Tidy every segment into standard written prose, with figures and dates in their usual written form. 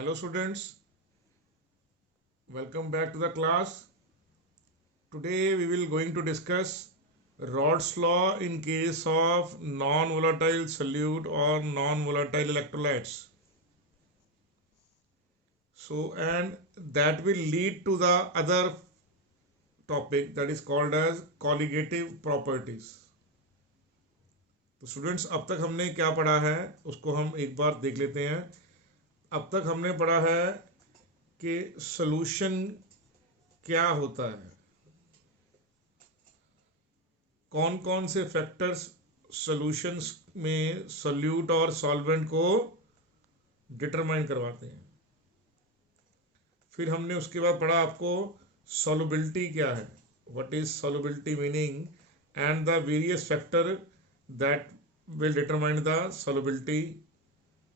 Hello students, welcome back to the class. Today we will going to discuss Rod's law in case of non-volatile solute or non-volatile electrolytes. So and that will lead to the other topic that is called as colligative properties. तो students अब तक हमने क्या पढ़ा है उसको हम एक बार देख लेते हैं. अब तक हमने पढ़ा है कि सॉल्यूशन क्या होता है, कौन कौन से फैक्टर्स सॉल्यूशंस में सॉल्यूट और सॉल्वेंट को डिटरमाइन करवाते हैं. फिर हमने उसके बाद पढ़ा आपको सॉल्युबिलिटी क्या है, what is solubility meaning and the various factor that will determine the solubility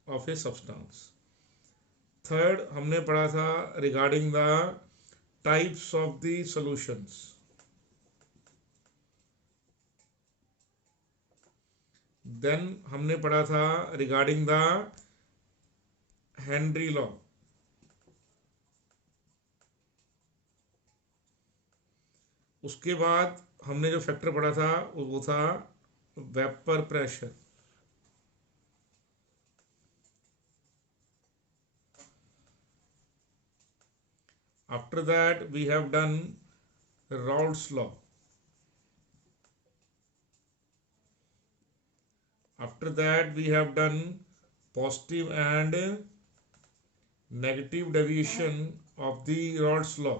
of a substance. Third हमने पढ़ा था regarding the types of the solutions. Then हमने पढ़ा था रिगार्डिंग द हेनरी लॉ. उसके बाद हमने जो फैक्टर पढ़ा था वो था vapour pressure. After that we have done Raoult's law. After that we have done positive and negative deviation of the Rod's law,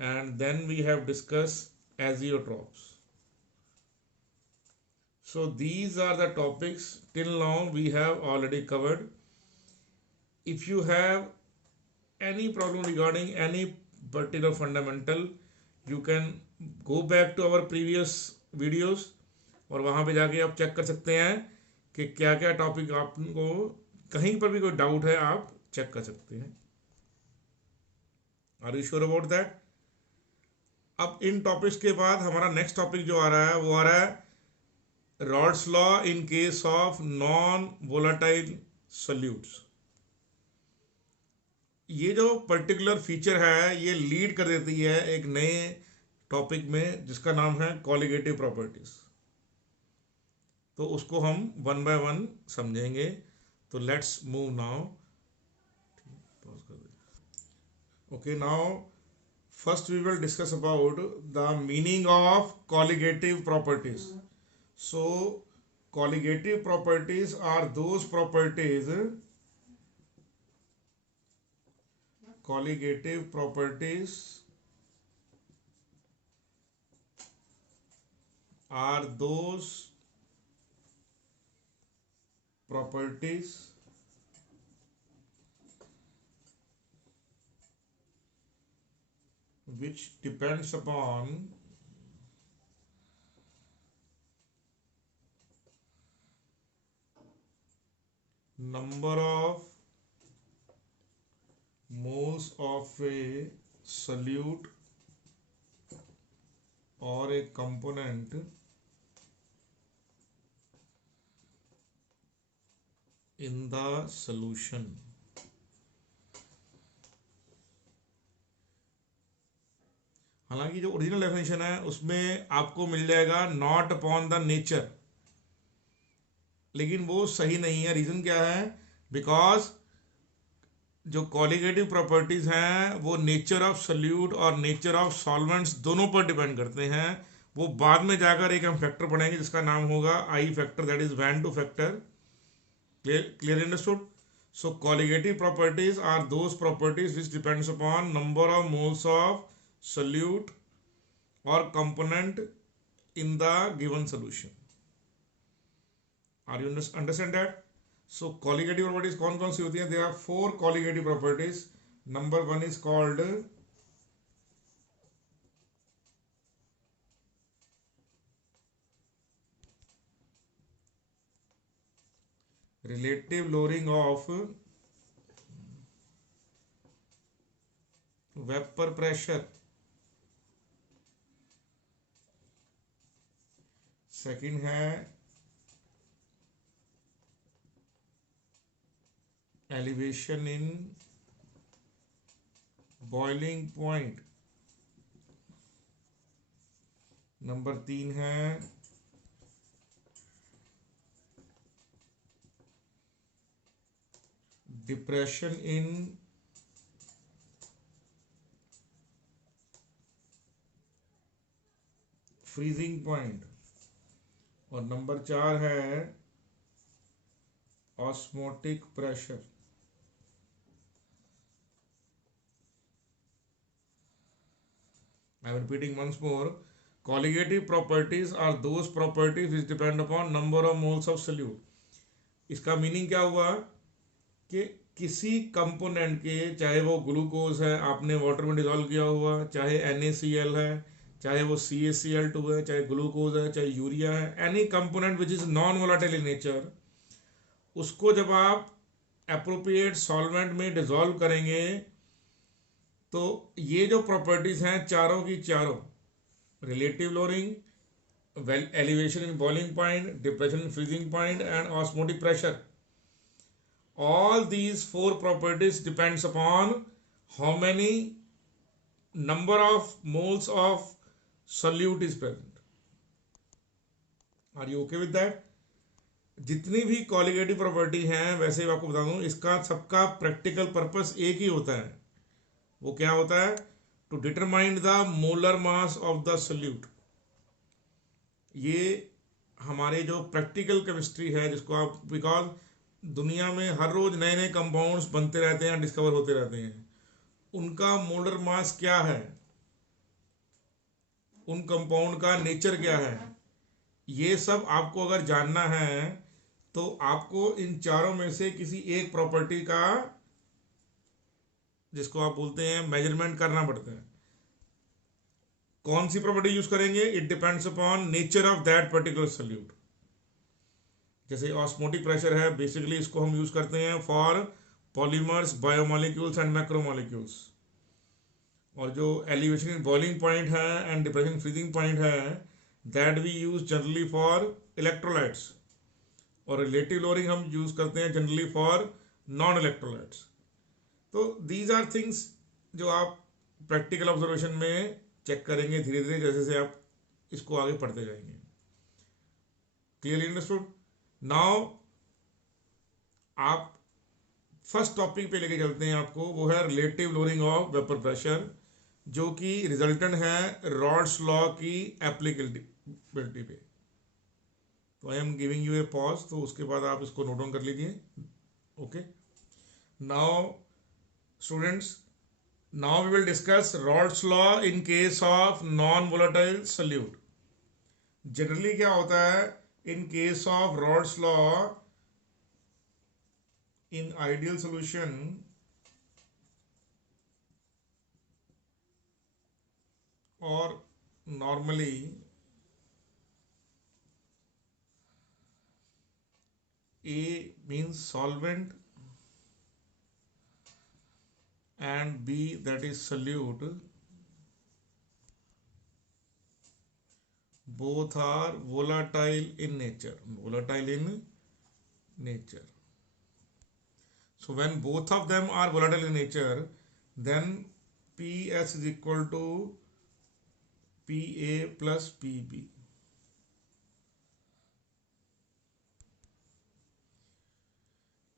and then we have discussed azeotrophs. So these are the topics till now we have already covered. If you have any problem regarding any particular fundamental, you can go back to our previous videos और वहाँ पे जाके आप check कर सकते हैं कि क्या क्या टॉपिक आपको कहीं पर भी कोई डाउट है आप चेक कर सकते हैं. Are you sure about that? अब इन टॉपिक्स के बाद हमारा नेक्स्ट टॉपिक जो आ रहा है वो आ रहा है rods law in case of non volatile solutes. ये जो पर्टिकुलर फीचर है ये लीड कर देती है एक नए टॉपिक में जिसका नाम है कॉलिगेटिव प्रॉपर्टीज. तो उसको हम वन बाय वन समझेंगे. तो let's move now. Okay, now first we will discuss about the meaning of colligative properties. So colligative properties are those properties colligative properties are those properties which depends upon number of moles of a solute or a component in the solution. हालांकि जो original definition है उसमें आपको मिल जाएगा not upon the nature, लेकिन वो सही नहीं है. रीजन क्या है? बिकॉज जो कॉलिगेटिव प्रॉपर्टीज हैं वो नेचर ऑफ सॉल्यूट और नेचर ऑफ सॉल्वेंट्स दोनों पर डिपेंड करते हैं. वो बाद में जाकर एक हम फैक्टर पढ़ेंगे जिसका नाम होगा i factor, that is van't factor. Clear understood? So colligative properties are those properties which depends upon number of moles of solute और component in the given solution. Are you understand that? So colligative properties कौन कौन सी होती हैं? There are 4 colligative properties. Number 1 is called relative lowering of vapor pressure. Second है elevation in boiling point. Number 3 है depression in freezing point. और number 4 है osmotic pressure. I am repeating once more. Colligative properties are those properties which depend upon number of moles of solute. इसका meaning क्या हुआ कि किसी component के, चाहे वो ग्लूकोज है आपने वाटर में डिजोल्व किया हुआ, चाहे NaCl है, चाहे वो CaCl2 है, चाहे ग्लूकोज है, चाहे यूरिया है, any component which is non volatile in nature, उसको जब आप एप्रोप्रिएट सॉल्वेंट में डिजोल्व करेंगे तो ये जो प्रॉपर्टीज हैं चारों की चारों, relative lowering, elevation in boiling point, depression in freezing point and osmotic pressure, all these 4 properties depends upon how many number of moles of solute is present. Are you okay with that? जितनी भी colligative property हैं, वैसे आपको बता दूं, इसका सबका practical purpose एक ही होता है। वो क्या होता है? To determine the molar mass of the solute. ये हमारे जो प्रैक्टिकल केमिस्ट्री है, जिसको आप, बिकॉज दुनिया में हर रोज नए नए कंपाउंड्स बनते रहते हैं, डिस्कवर होते रहते हैं, उनका मोलर मास क्या है, उन कंपाउंड का नेचर क्या है, ये सब आपको अगर जानना है तो आपको इन चारों में से किसी एक प्रॉपर्टी का, जिसको आप बोलते हैं, मेजरमेंट करना पड़ता है। कौन सी प्रॉपर्टी यूज करेंगे? It depends upon nature of that particular solute. जैसे ऑस्मोटिक प्रेशर है, बेसिकली इसको हम यूज करते हैं for polymers, biomolecules and macromolecules. और जो एलिवेशन इन बॉइलिंग पॉइंट है एंड डिप्रेशन फ्रीजिंग पॉइंट है, that we use generally for electrolytes. और रिलेटिव लोअरिंग हम यूज करते हैं जनरली फॉर नॉन इलेक्ट्रोलाइट्स। तो दीज आर थिंग्स जो आप प्रैक्टिकल ऑब्जर्वेशन में चेक करेंगे धीरे धीरे, जैसे से आप इसको आगे पढ़ते जाएंगे। Clearly understood? नाउ आप फर्स्ट टॉपिक पे लेके चलते हैं आपको, वो है relative lowering of vapour pressure, जो कि रिजल्टेंट है रॉड्स लॉ की एप्लीकेबिलिटी पे। तो I am giving you a pause, तो उसके बाद आप इसको नोट डाउन कर लीजिए। Okay, now students, now we will discuss Raoult's law in case of non volatile solute. Generally क्या होता है in case of Raoult's law, in ideal solution or normally A means solvent and B, that is solute, both are volatile in nature. So when both of them are volatile in nature, then PS is equal to PA plus PB.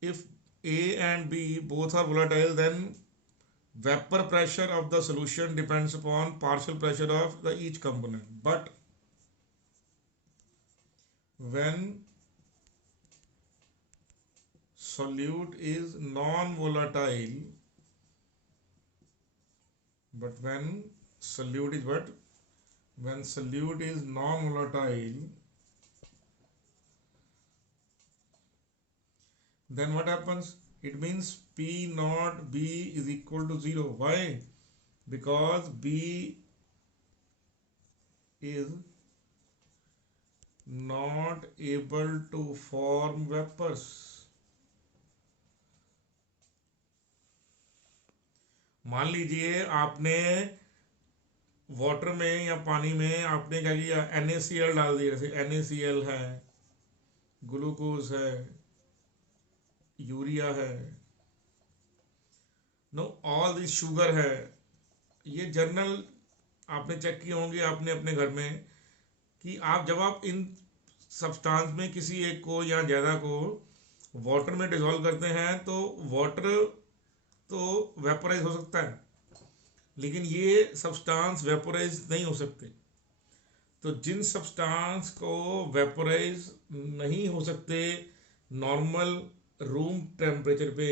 If A and B both are volatile, then vapor pressure of the solution depends upon partial pressure of the each component. But when solute is non-volatile, when solute is non-volatile, then what happens? It means P naught B is equal to 0. Why? Because B is not able to form vapors. मान लीजिए आपने water में या पानी में आपने क्या किया, NaCl डाल दिया। जैसे NaCl है, ग्लूकोज है, यूरिया है, नो ऑल दिस शुगर है, ये जर्नल आपने चेक किए होंगे आपने अपने घर में, कि आप जब आप इन सब्सटेंस में किसी एक को या ज़्यादा को वाटर में डिसॉल्व करते हैं तो वाटर तो वेपोराइज हो सकता है, लेकिन ये सब्सटेंस वेपोराइज नहीं हो सकते। तो जिन सब्सटेंस को वेपोराइज नहीं हो सकते नॉर्मल रूम टेम्परेचर पे,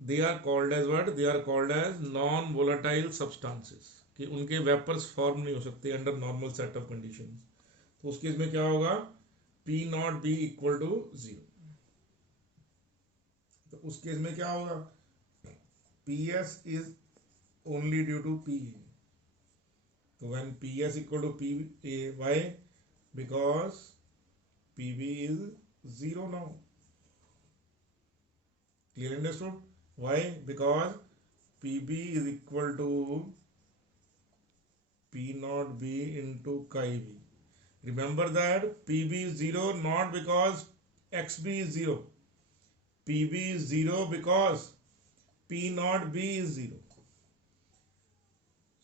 they are called as what, they are called as non volatile substances, कि उनके वेपर्स फॉर्म नहीं हो सकते under normal set of condition. तो उस केस में क्या होगा, P naught be equal to 0। तो उस केस में क्या होगा, P S is only due to P A. तो when ps equal to p a, why, because pb is 0 now. Clearly understood? Why? Because pb is equal to p naught b into chi b. Remember that pb is 0 not because xb is 0. pb is 0 because p naught b is 0.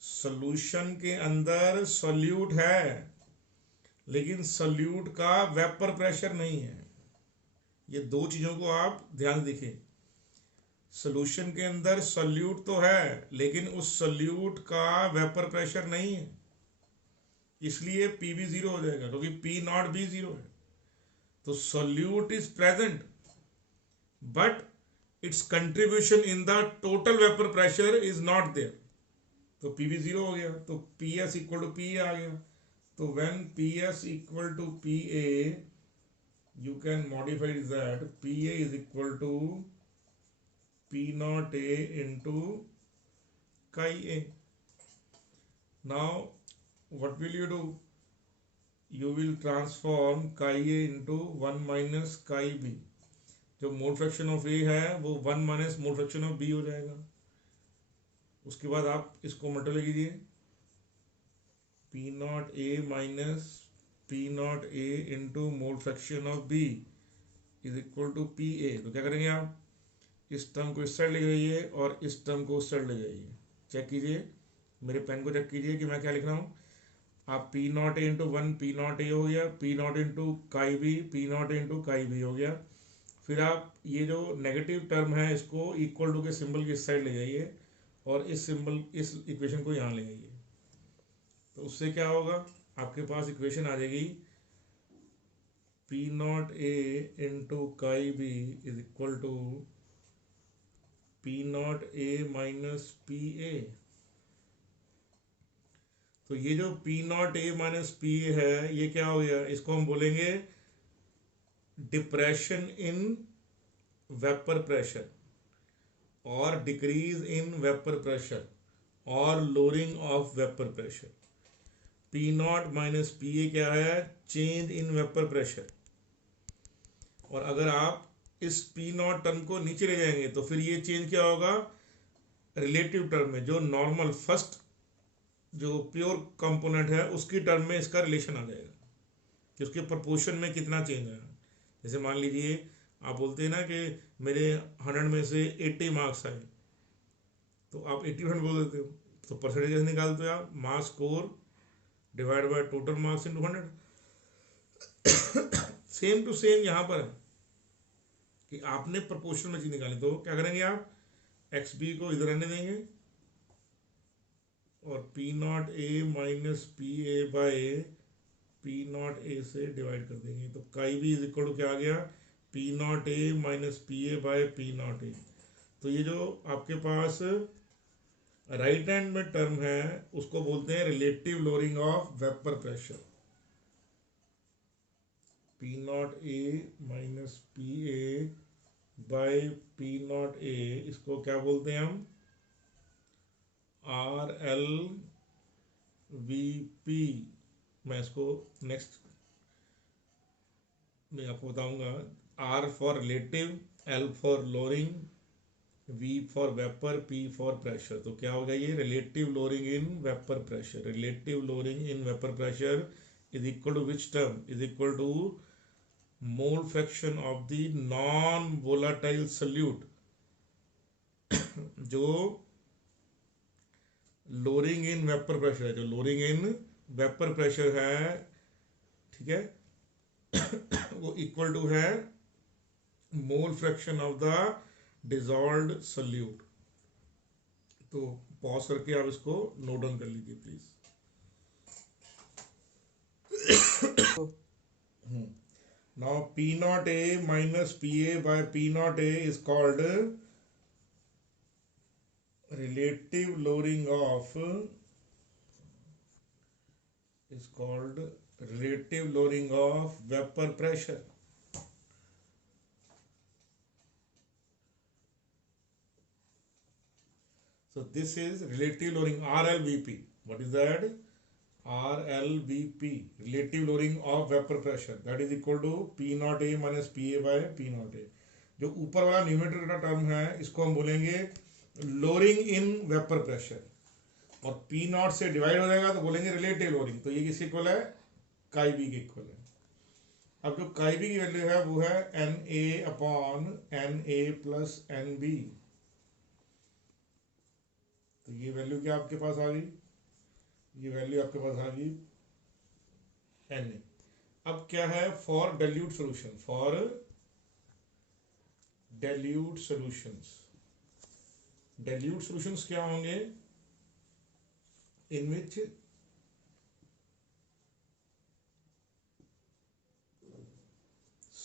Solution के अंदर solute है, लेकिन solute का vapour pressure नहीं है। ये दो चीज़ों को आप ध्यान रखें। सॉल्यूशन के अंदर सॉल्यूट तो है, लेकिन उस सॉल्यूट का वेपर प्रेशर नहीं है, इसलिए पी भी 0 हो जाएगा, क्योंकि पी नॉट भी 0 है। तो solute is present but its contribution in the total vapour pressure is not there. तो पी भी 0 हो गया, तो P S equal to P A आ गया। तो when P S equal to P A, you can modify that pa is equal to p naught a into chi a. Now what will you do, you will transform chi a into 1 minus chi b। जो मोल fraction of a है वो 1 minus mole fraction of b हो जाएगा। उसके बाद आप इसको multiply कीजिए, p naught a minus p naught a into mole fraction of b is equal to P A. तो क्या करेंगे आप, इस टर्म को इस साइड ले जाइए और इस टर्म को उस साइड ले जाइए। चेक कीजिए, मेरे पेन को चेक कीजिए कि मैं क्या लिख रहा हूँ। आप P naught A into 1 P naught ए हो गया, P not into chi B P not into chi B हो गया। फिर आप ये जो नेगेटिव टर्म है इसको इक्वल टू के सिंबल की इस साइड ले जाइए और इस सिंबल इस इक्वेशन को यहाँ ले जाइए। तो उससे क्या होगा, आपके पास इक्वेशन आ जाएगी P naught A into chi B is equal to P naught A minus P A. तो ये जो P naught A minus P A है ये क्या हो गया, इसको हम बोलेंगे डिप्रेशन इन वेपर प्रेशर और डिक्रीज इन वेपर प्रेशर और lowering of vapour pressure. P naught minus P A क्या है, चेंज इन वेपर प्रेशर। और अगर आप इस पी नॉट टर्म को नीचे ले जाएंगे तो फिर ये चेंज क्या होगा, रिलेटिव टर्म में जो नॉर्मल फर्स्ट जो प्योर कंपोनेंट है उसकी टर्म में इसका रिलेशन आ जाएगा कि उसके प्रपोर्शन में कितना चेंज आया। जैसे मान लीजिए आप बोलते हैं ना कि मेरे 100 में से 80 मार्क्स आए, तो आप 80% बोल देते हो, तो परसेंटेज निकालते हो आप, marks score divide by total marks into 100। Same to same यहाँ पर है कि आपने प्रपोर्शन में चीज निकाली, तो क्या करेंगे आप, एक्स बी को इधर रहने देंगे और P naught A minus P A by P naught ए से डिवाइड कर देंगे। तो काई बी इज इक्वल टू क्या आ गया, P naught A minus P A by P naught ए। तो ये जो आपके पास राइट हैंड में टर्म है उसको बोलते हैं relative lowering of vapour pressure. P naught A minus P A by P naught ए, इसको क्या बोलते हैं हम, आर एल वी पी। मैं इसको नेक्स्ट में आपको बताऊंगा। R for relative, L for lowering, V for vapour, P for pressure. तो क्या होगा ये, relative lowering in vapour pressure. Relative lowering in vapour pressure is equal to which term, is equal to mole fraction of the non volatile solute जो lowering in vapour pressure है, जो lowering in vapour pressure है, ठीक है, वो equal to है मोल fraction of the dissolved solute. तो pause करके आप इसको नोट डाउन कर लीजिए please. Now P naught A minus PA by P naught A is called relative lowering of vapor pressure. So this is relative lowering, RLVP. What is that? RLVP, relative lowering of vapor pressure, that is equal to P naught A minus PA by P naught A। जो ऊपर वाला numerator का term है इसको हम बोलेंगे lowering in vapour pressure, और P not से डिवाइड हो जाएगा तो बोलेंगे रिलेटिव लोअरिंग। तो ये किसके इक्वल है? काई बी के इक्वल है। अब जो काई बी की वैल्यू है वो है NA upon NA plus NB। तो ये वैल्यू क्या आपके पास आ गई? ये वैल्यू आपके पास आ गई Na। अब क्या है? For dilute solution, for dilute solutions क्या होंगे? इन विच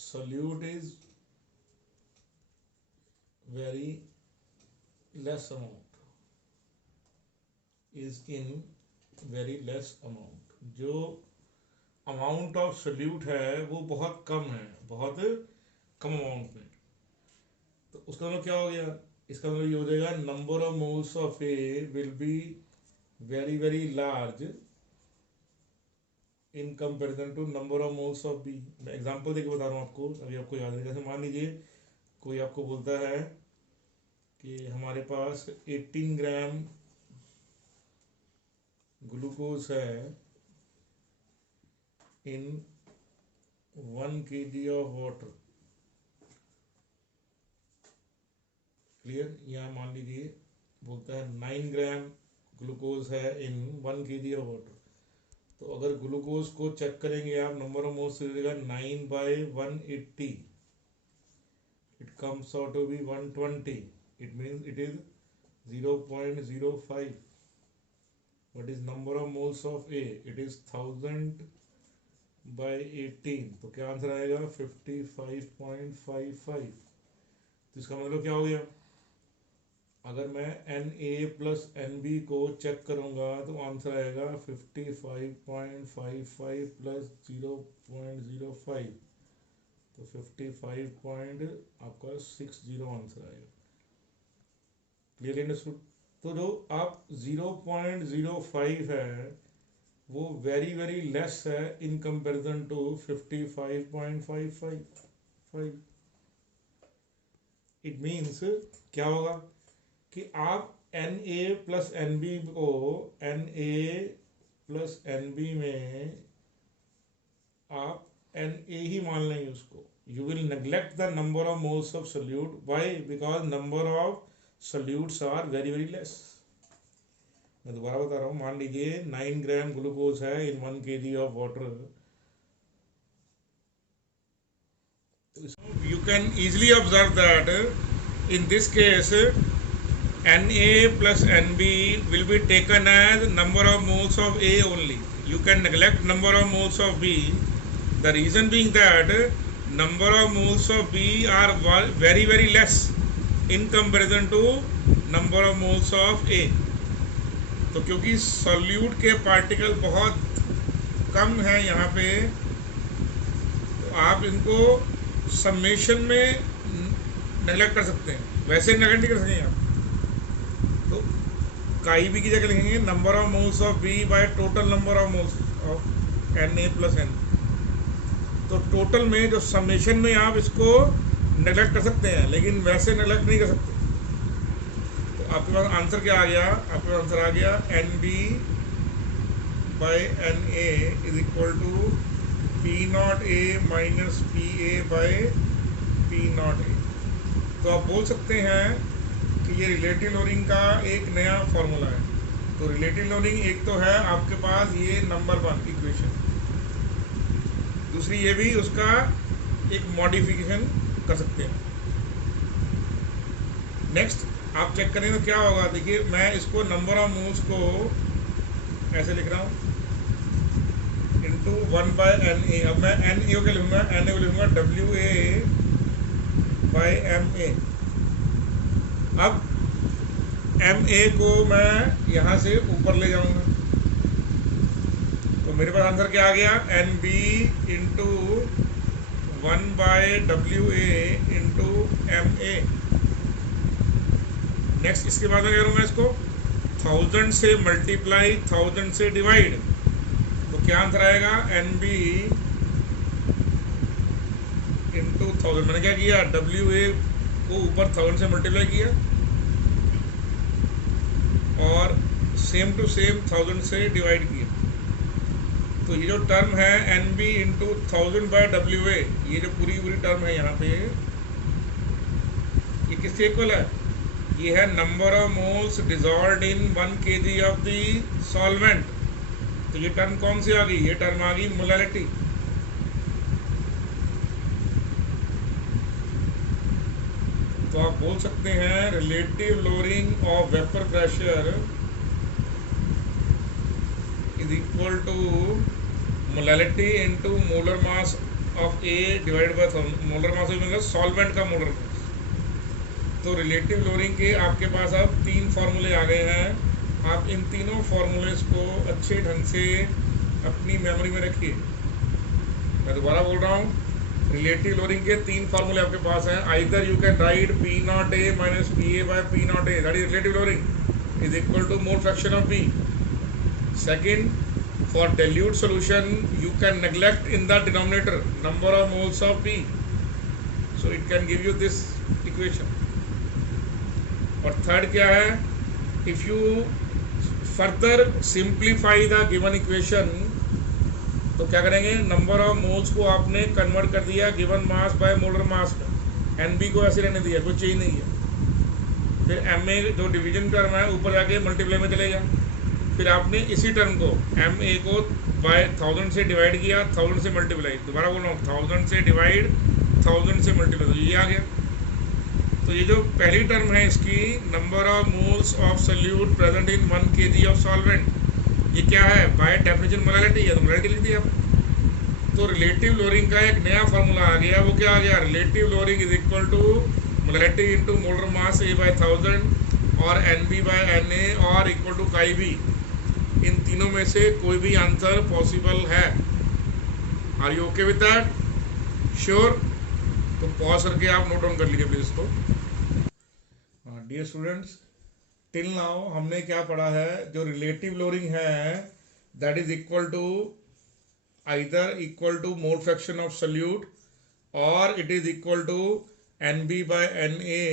solute is very less amount, is in very less amount। जो अमाउंट ऑफ सोल्यूट है वो बहुत कम है, बहुत कम अमाउंट में। तो उसका मतलब क्या हो गया? इसका मतलब ये हो जाएगा number of moles of A will be very very large in comparison to number of moles of B. मैं एग्जांपल देके बता रहा हूँ आपको, अभी आपको याद है। जैसे मान लीजिए कोई आपको बोलता है कि हमारे पास 18 ग्राम ग्लूकोज है इन 1 kg ऑफ वाटर। क्लियर? यहाँ मान लीजिए बोलता है 9 ग्राम ग्लूकोज है इन 1 kg ऑफ वाटर। तो अगर ग्लूकोज को चेक करेंगे आप, नंबर ऑफ मोल्स देगा 9 by 180, it comes out to be 120, it means it is 0.05। What is number of moles of A? It is 1000 by 18। तो क्या आंसर आएगा? 55.55। तो इसका मतलब क्या हो गया? अगर मैं Na प्लस NB को चेक करूंगा तो आंसर आएगा 55.55 प्लस 0.05, तो 55.60 आंसर आएगा। Clearly understood? तो जो आप 0.05 है वो वेरी वेरी लेस है in comparison to 55.55। It means क्या होगा कि आप Na प्लस NB को Na प्लस NB में आप Na ही मान लेंगे उसको। You will neglect the number of moles of solute. Why? Because number of solutes are very very less. मैं दोबारा बता रहा हूँ, मान लीजिए 9 ग्राम ग्लूकोज है इन 1 kg of water. You can easily observe that in this case Na plus NB will be taken as number of moles of A only. You can neglect number of moles of B. The reason being that number of moles of B are very very less in comparison to number of moles of A। तो क्योंकि solute के particle बहुत कम है यहाँ पे, तो आप इनको समेशन में नेग्लेक्ट कर सकते हैं, वैसे नेग्लेक्ट नहीं कर सकेंगे आप। तो काई बी की जगह लिखेंगे number of moles of B by total number of moles of Na plus N। तो टोटल में जो समेशन में आप इसको नेग्लेक्ट कर सकते हैं, लेकिन वैसे नेग्लेक्ट नहीं कर सकते। तो आपके पास आंसर क्या आ गया? आपके पास आंसर आ गया NB by Na is equal to P naught A minus PA by P naught A। तो आप बोल सकते हैं कि ये रिलेटिव लोडिंग का एक नया फॉर्मूला है। तो रिलेटिव लोडिंग एक तो है आपके पास ये नंबर 1 इक्वेशन, दूसरी ये भी उसका एक मॉडिफिकेशन कर सकते हैं। नेक्स्ट आप चेक करें तो क्या होगा, देखिए मैं इसको नंबर ऑफ मूव्स को ऐसे लिख रहा हूँ इंटू 1/NA। अब मैं NA को क्या लिखूंगा, NA को लिखूंगा WA/MA। अब MA को मैं यहाँ से ऊपर ले जाऊंगा, तो मेरे पास आंसर क्या आ गया, NB into 1/WA into MA। Next इसके बाद मैं करूँगा इसको 1000 से मल्टीप्लाई 1000 से डिवाइड, तो क्या आंसर आएगा, NB इंटू 1000। मैंने क्या किया, WA को ऊपर 1000 से मल्टीप्लाई किया और सेम टू सेम 1000 से डिवाइड किया। तो ये जो टर्म है NB इंटू 1000/WA, ये जो पूरी टर्म है यहाँ पे, ये किसके इक्वल है, ये है number of moles dissolved in 1 kg of the solvent. तो ये टर्म कौन सी आ गई, ये टर्म आ गई मोलैलिटी। तो आप बोल सकते हैं relative lowering of vapour pressure is equal to molality into molar mass of A divided by molar mass मतलब सॉल्वेंट का मोलर मास। तो रिलेटिव लोअरिंग के आपके पास अब 3 फार्मूले आ गए हैं। आप इन तीनों फार्मूलेस को अच्छे ढंग से अपनी मेमोरी में रखिए। मैं दोबारा बोल रहा हूँ, रिलेटिव लोअरिंग के 3 फार्मूले आपके पास हैं। Either you can write P0A minus PA/P0A, that is relative lowering is equal to mole fraction of B। Second, for dilute solution you can neglect in the denominator number of moles of B, so it can give you this equation. और third क्या है, if you further simplify the given equation, तो क्या करेंगे, number of moles को आपने convert कर दिया गिवन मास बाय मोलर मास का, NB को ऐसे रहने दिया, कोई चेंज नहीं है। फिर MA जो डिवीजन टर्म है ऊपर जाके मल्टीप्लाई में चलेगा। फिर आपने इसी टर्म को MA को बाय 1000 से डिवाइड किया, 1000 से मल्टीप्लाई, दोबारा बोल रहा हूँ 1000 से डिवाइड 1000 से मल्टीप्लाई, तो ये आ गया। तो ये जो पहली टर्म है इसकी number of moles of solute present in 1 kg of solvent, ये क्या है, बाय डेफिनेशन मोलैलिटी है, तो मोलैलिटी लिख दिया। तो रिलेटिव लोअरिंग का एक नया फार्मूला आ गया, वो क्या आ गया, relative lowering is equal to molality into molar mass A/1000 और NB/NA और इक्वल टू chi-B। इन तीनों में से कोई भी आंसर पॉसिबल है। Are you okay with that, sure? तो पॉज करके आप नोट डाउन कर लीजिए प्लीज इसको। डियर स्टूडेंट्स, टिल नाउ हमने क्या पढ़ा है, जो रिलेटिव लोअरिंग है that is equal to either equal to mole fraction of solute और it is equal to NB/NA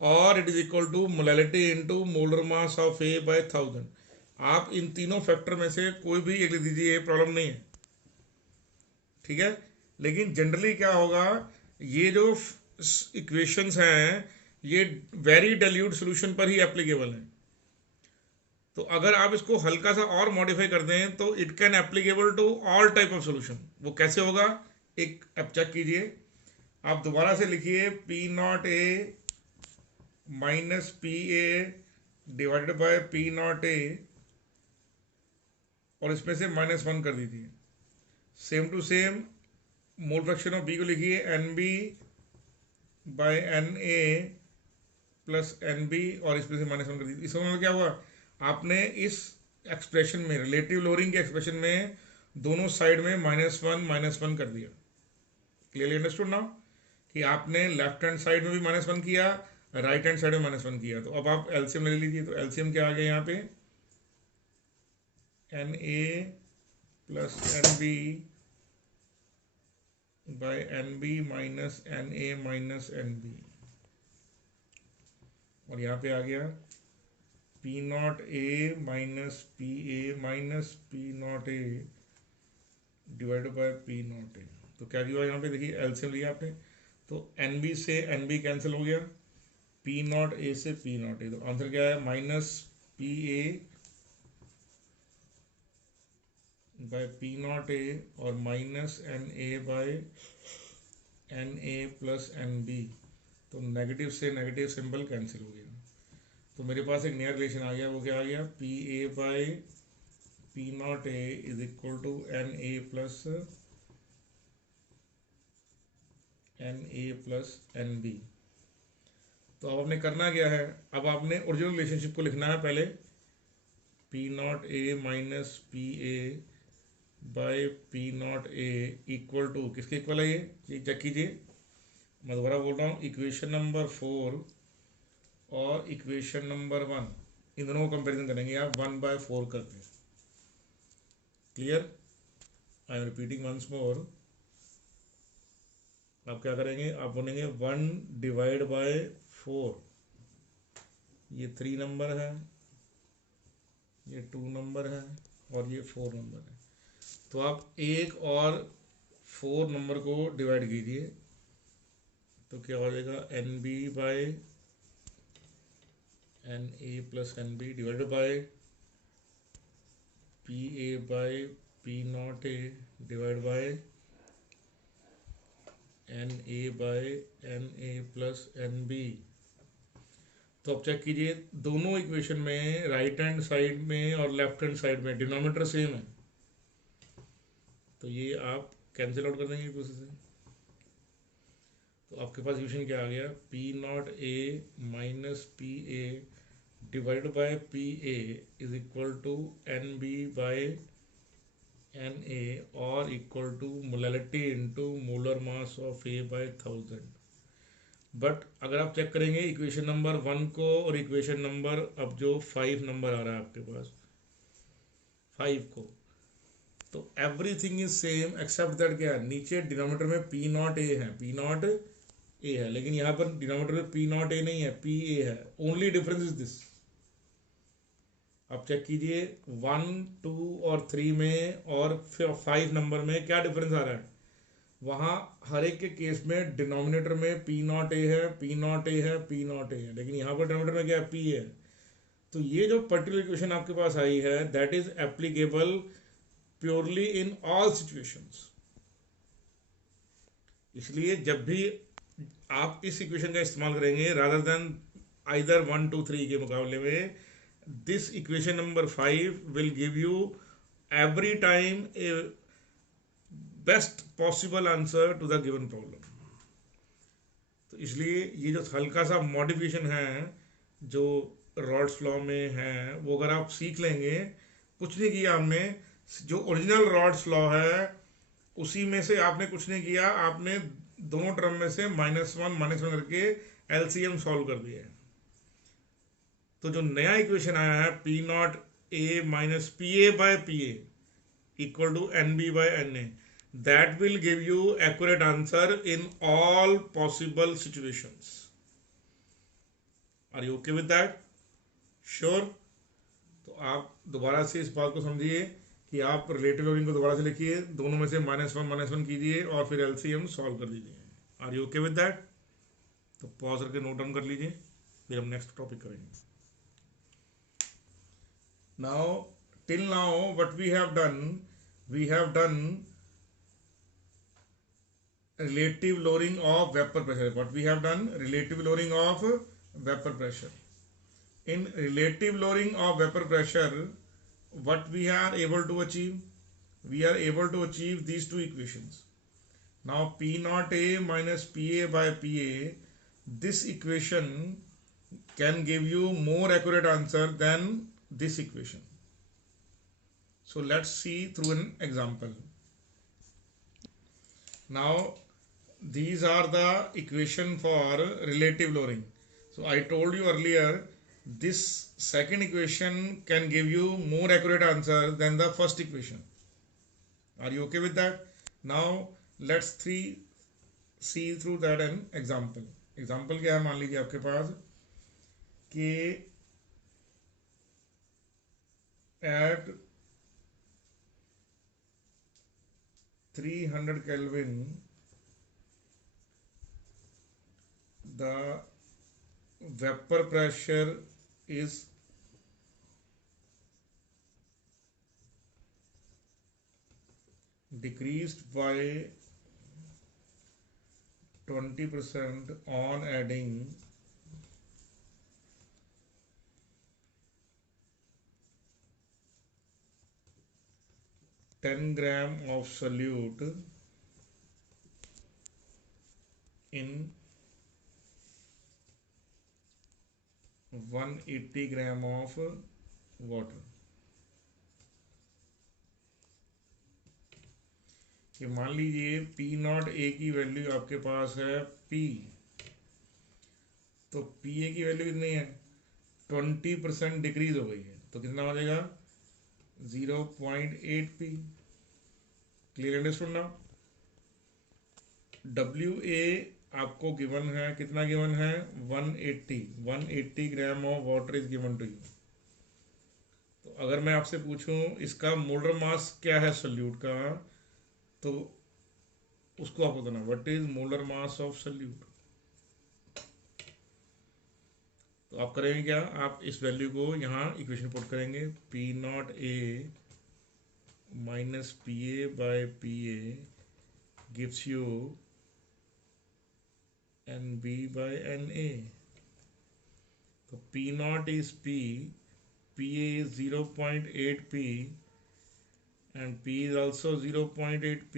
और it is equal to molality into molar mass of A/1000। आप इन तीनों फैक्टर में से कोई भी एक लिख दीजिए, ये प्रॉब्लम नहीं है, ठीक है। लेकिन जनरली क्या होगा, ये जो इक्वेशंस हैं ये वेरी डाइल्यूट सॉल्यूशन पर ही एप्लीकेबल है। तो अगर आप इसको हल्का सा और मॉडिफाई कर दें तो it can applicable to all type of solution. वो कैसे होगा, एक अब चेक कीजिए, आप दोबारा से लिखिए P0A minus PA divided by P0A और इसमें से -1 कर दीजिए। Same to same mole fraction of B को लिखिए NB/NA प्लस NB और इसमें से -1 कर दीजिए। इस समय में क्या हुआ, आपने इस एक्सप्रेशन में, रिलेटिव लोअरिंग के एक्सप्रेशन में दोनों साइड में -1 कर दिया। क्लियरली अंडरस्टूड नाउ कि आपने लेफ्ट हैंड साइड में भी -1 किया, राइट हैंड साइड में -1 किया। तो अब आप एलसीएम ले लीजिए। तो एलसीएम क्या आ गया यहाँ पे, NA plus NB by NB minus NA minus NB, और यहाँ पे आ गया P0A minus PA minus P0A divided by P0A। तो क्या हुआ यहाँ पे, देखिए एलसीएम लिया आपने, तो NB से NB कैंसिल हो गया, पी नॉट ए से पी नॉट ए, तो आंसर क्या है minus P A by P naught A और minus N A by N A plus N B. तो नेगेटिव से नेगेटिव सिंबल कैंसिल हो गया, तो मेरे पास एक नया रिलेशन आ गया। वो क्या आ गया, P A by P naught A is equal to N A plus N B. तो अब आपने करना क्या है, अब आपने ओरिजिनल रिलेशनशिप को लिखना है पहले, P naught A minus P A by P naught A equal to किसके इक्वल है ये चेक कीजिए। मैं दोबारा बोल रहा हूँ, इक्वेशन नंबर 4 और इक्वेशन नंबर 1, इन दोनों को कंपेरिजन करेंगे आप 1/4 करके। Clear, I am repeating once more. आप क्या करेंगे, आप बोलेंगे 1/4, ये 3 नंबर है, ये 2 नंबर है और ये 4 नंबर है। तो आप 1 और 4 नंबर को डिवाइड कीजिए, तो क्या हो जाएगा, N B by N A plus N B divided by P A by P naught A divide by N A by N A plus N B. तो अब चेक कीजिए, दोनों इक्वेशन में राइट हैंड साइड में और left hand side में denominator same है, तो ये आप कैंसिल आउट कर देंगे एक दूसरे से। तो आपके पास इक्वेशन क्या आ गया, P naught A minus P A divide by P A is equal to N B by N A और equal to molality into molar mass of A by 1000। But अगर आप चेक करेंगे इक्वेशन नंबर 1 को और equation number, अब जो 5 number आ रहा है आपके पास 5 को, तो everything is same except that क्या है, नीचे डिनोमिनेटर में पी नॉट ए है, पी नॉट ए है, लेकिन यहाँ पर डिनोमिनेटर में पी नॉट ए नहीं है, पी ए है। Only difference is this. आप चेक कीजिए 1, 2 और 3 में और 5 नंबर में क्या डिफरेंस आ रहा है। वहाँ हर एक के केस में डिनोमिनेटर में पी नॉट ए है, पी नॉट ए है, पी नॉट ए है, लेकिन यहाँ पर डिनोमिनेटर में क्या है, पी है। तो ये जो पर्टिकुलर इक्वेशन आपके पास आई है that is applicable purely in all situations. इसलिए जब भी आप इस इक्वेशन का इस्तेमाल करेंगे रादर देन आइदर 1, 2, 3 के मुकाबले में, this equation number 5 will give you every time a best possible answer to the given problem. तो इसलिए ये जो हल्का सा मॉडिफिकेशन है जो रॉड्स लॉ में है, वो अगर आप सीख लेंगे, कुछ नहीं किया हमने, जो ओरिजिनल रॉड्स लॉ है उसी में से आपने कुछ नहीं किया, आपने दोनों टर्म में से -1 करके एलसीएम सॉल्व कर दिया है। तो जो नया इक्वेशन आया है P naught A minus P A by P A equal to N B by N A, that will give you accurate answer in all possible situations. Are you okay with that? Sure. तो आप दोबारा से इस बात को समझिए कि आप रिलेटिव लोडिंग को दोबारा से लिखिए, दोनों में से -1 कीजिए और फिर एलसीएम सॉल्व कर दीजिए। Are you okay with that? तो पॉज करके नोट डाउन कर लीजिए, फिर हम नेक्स्ट टॉपिक करेंगे। Now till now what we have done relative lowering of vapor pressure. What we have done, relative lowering of vapor pressure. In relative lowering of vapor pressure, what we are able to achieve, we are able to achieve these two equations. Now P naught A minus PA by PA, this equation can give you more accurate answer than this equation. So let's see through an example. Now these are the equation for relative lowering. So I told you earlier, this second equation can give you more accurate answer than the first equation. Are you okay with that? Now let's see through that an example. Example क्या है, मान लीजिए आपके पास कि at 300 Kelvin the vapor pressure is decreased by 20% on adding 10 gram of solute in 180 gram of water। कि मान लीजिए P naught ए की वैल्यू आपके पास है पी, तो पी ए की वैल्यू कितनी है 20% डिक्रीज हो गई है, तो कितना हो जाएगा 0.8 P. Clear understood now. W A आपको गिवन है, कितना गिवन है 180 gram of water is given to you. तो अगर मैं आपसे पूछूं इसका मोलर मास क्या है सोल्यूट का, तो उसको आपको बताना what is molar mass of solute. तो आप करेंगे क्या, आप इस वैल्यू को यहाँ इक्वेशन पुट करेंगे, P naught A minus P A by P A gives you N B by N A. तो P naught is P, P A is 0.8 P and P is also 0.8 P.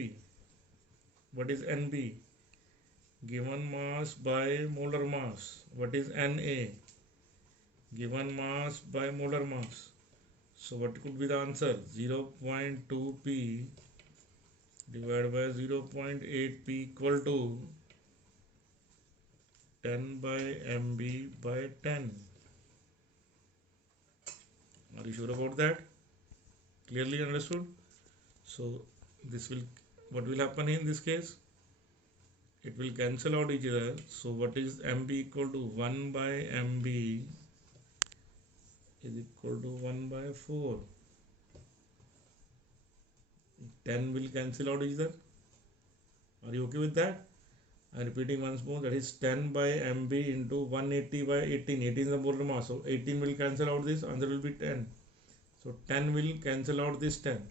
What is NB? Given mass by molar mass. What is NA? Given mass by molar mass. So what could be the answer? 0.2 P divided by 0.8 P equal to 10 by MB by 10. Are you sure about that? Clearly understood? So this will, what will happen in this case? It will cancel out each other. So what is MB equal to 1 by MB is equal to 1 by 4. 10 will cancel out each other. Are you okay with that? I am repeating once more, that is 10 by MB into 180 by 18. 18 is the molar mass. So 18 will cancel out this, answer will be 10. So 10 will cancel out this 10.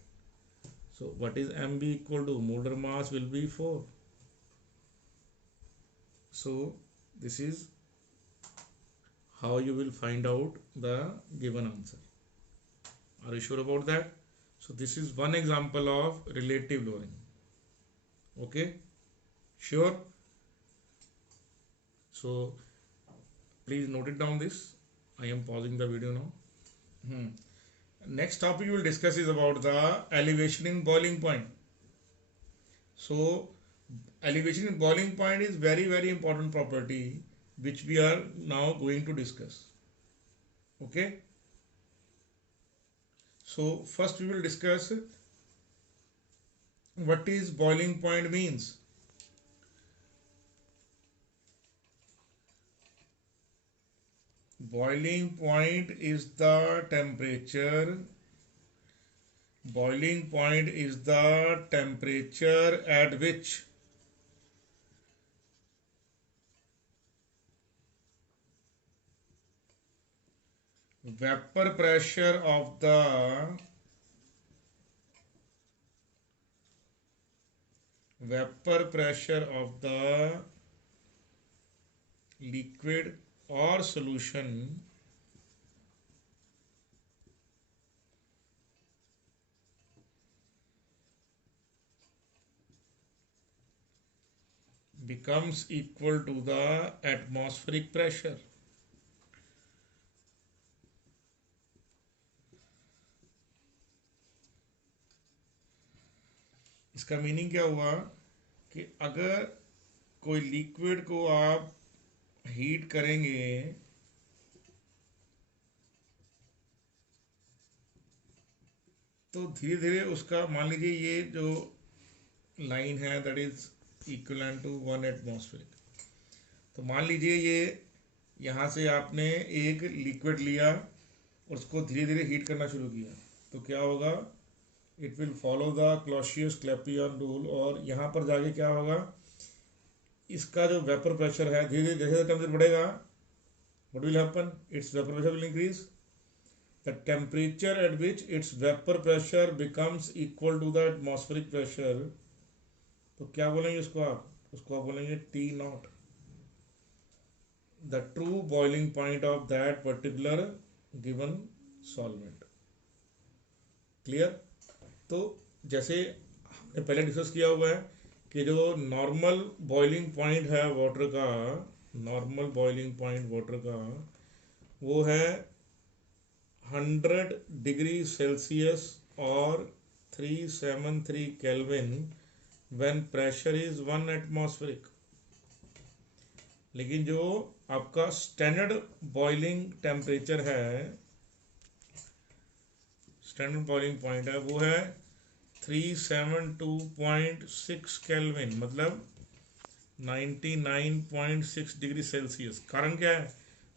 So what is MB equal to? Molar mass will be 4. So this is how you will find out the given answer. Are you sure about that? So this is one example of relative lowering. Okay, sure? So please note it down this. I am pausing the video now. Next topic we will discuss is about the elevation in boiling point. So elevation in boiling point is very important property which we are now going to discuss. Okay, so first we will discuss what is boiling point means. Boiling point is the temperature. Boiling point is the temperature at which vapor pressure of the liquid or solution becomes equal to the atmospheric pressure. इसका meaning क्या हुआ कि अगर कोई liquid को आप heat करेंगे तो धीरे धीरे उसका, मान लीजिए ये जो लाइन है that is equivalent to 1 atmospheric. तो मान लीजिए ये यहाँ से आपने एक लिक्विड लिया और उसको धीरे धीरे हीट करना शुरू किया, तो क्या होगा, it will follow the Clausius Clapeyron rule, और यहाँ पर जाके क्या होगा, इसका जो वेपर प्रेशर है धीरे धीरे जैसे टेम्परेचर बढ़ेगा, what will happen? Its vapor pressure will increase. The temperature at which its vapor pressure becomes equal to the atmospheric pressure, तो क्या बोलेंगे उसको आप बोलेंगे T naught, the true boiling point of that particular given solvent. Clear? तो जैसे हमने पहले डिस्कस किया हुआ है कि जो नॉर्मल बॉइलिंग पॉइंट है वाटर का, नॉर्मल बॉइलिंग पॉइंट वाटर का वो है 100 डिग्री सेल्सियस और 373 kelvin when pressure is 1 atmospheric. लेकिन जो आपका स्टैंडर्ड बॉइलिंग टेम्परेचर है, स्टैंडर्ड बॉइलिंग पॉइंट है, वो है 372.6 केल्विन, मतलब 99.6 डिग्री सेल्सियस. कारण क्या है?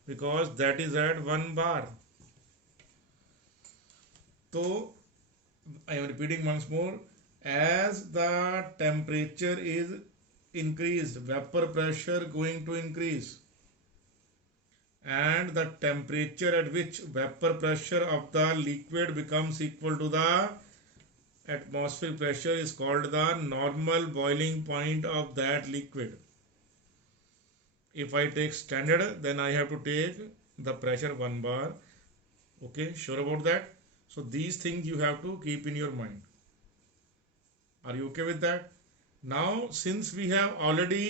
Because that is at 1 bar. तो I am repeating once more, as the temperature is increased, vapor pressure going to increase, and the temperature at which vapor pressure of the liquid becomes equal to the atmospheric pressure is called the normal boiling point of that liquid. If I take standard, then I have to take the pressure 1 bar. Okay, sure about that? So these things you have to keep in your mind. Are you okay with that? Now, since we have already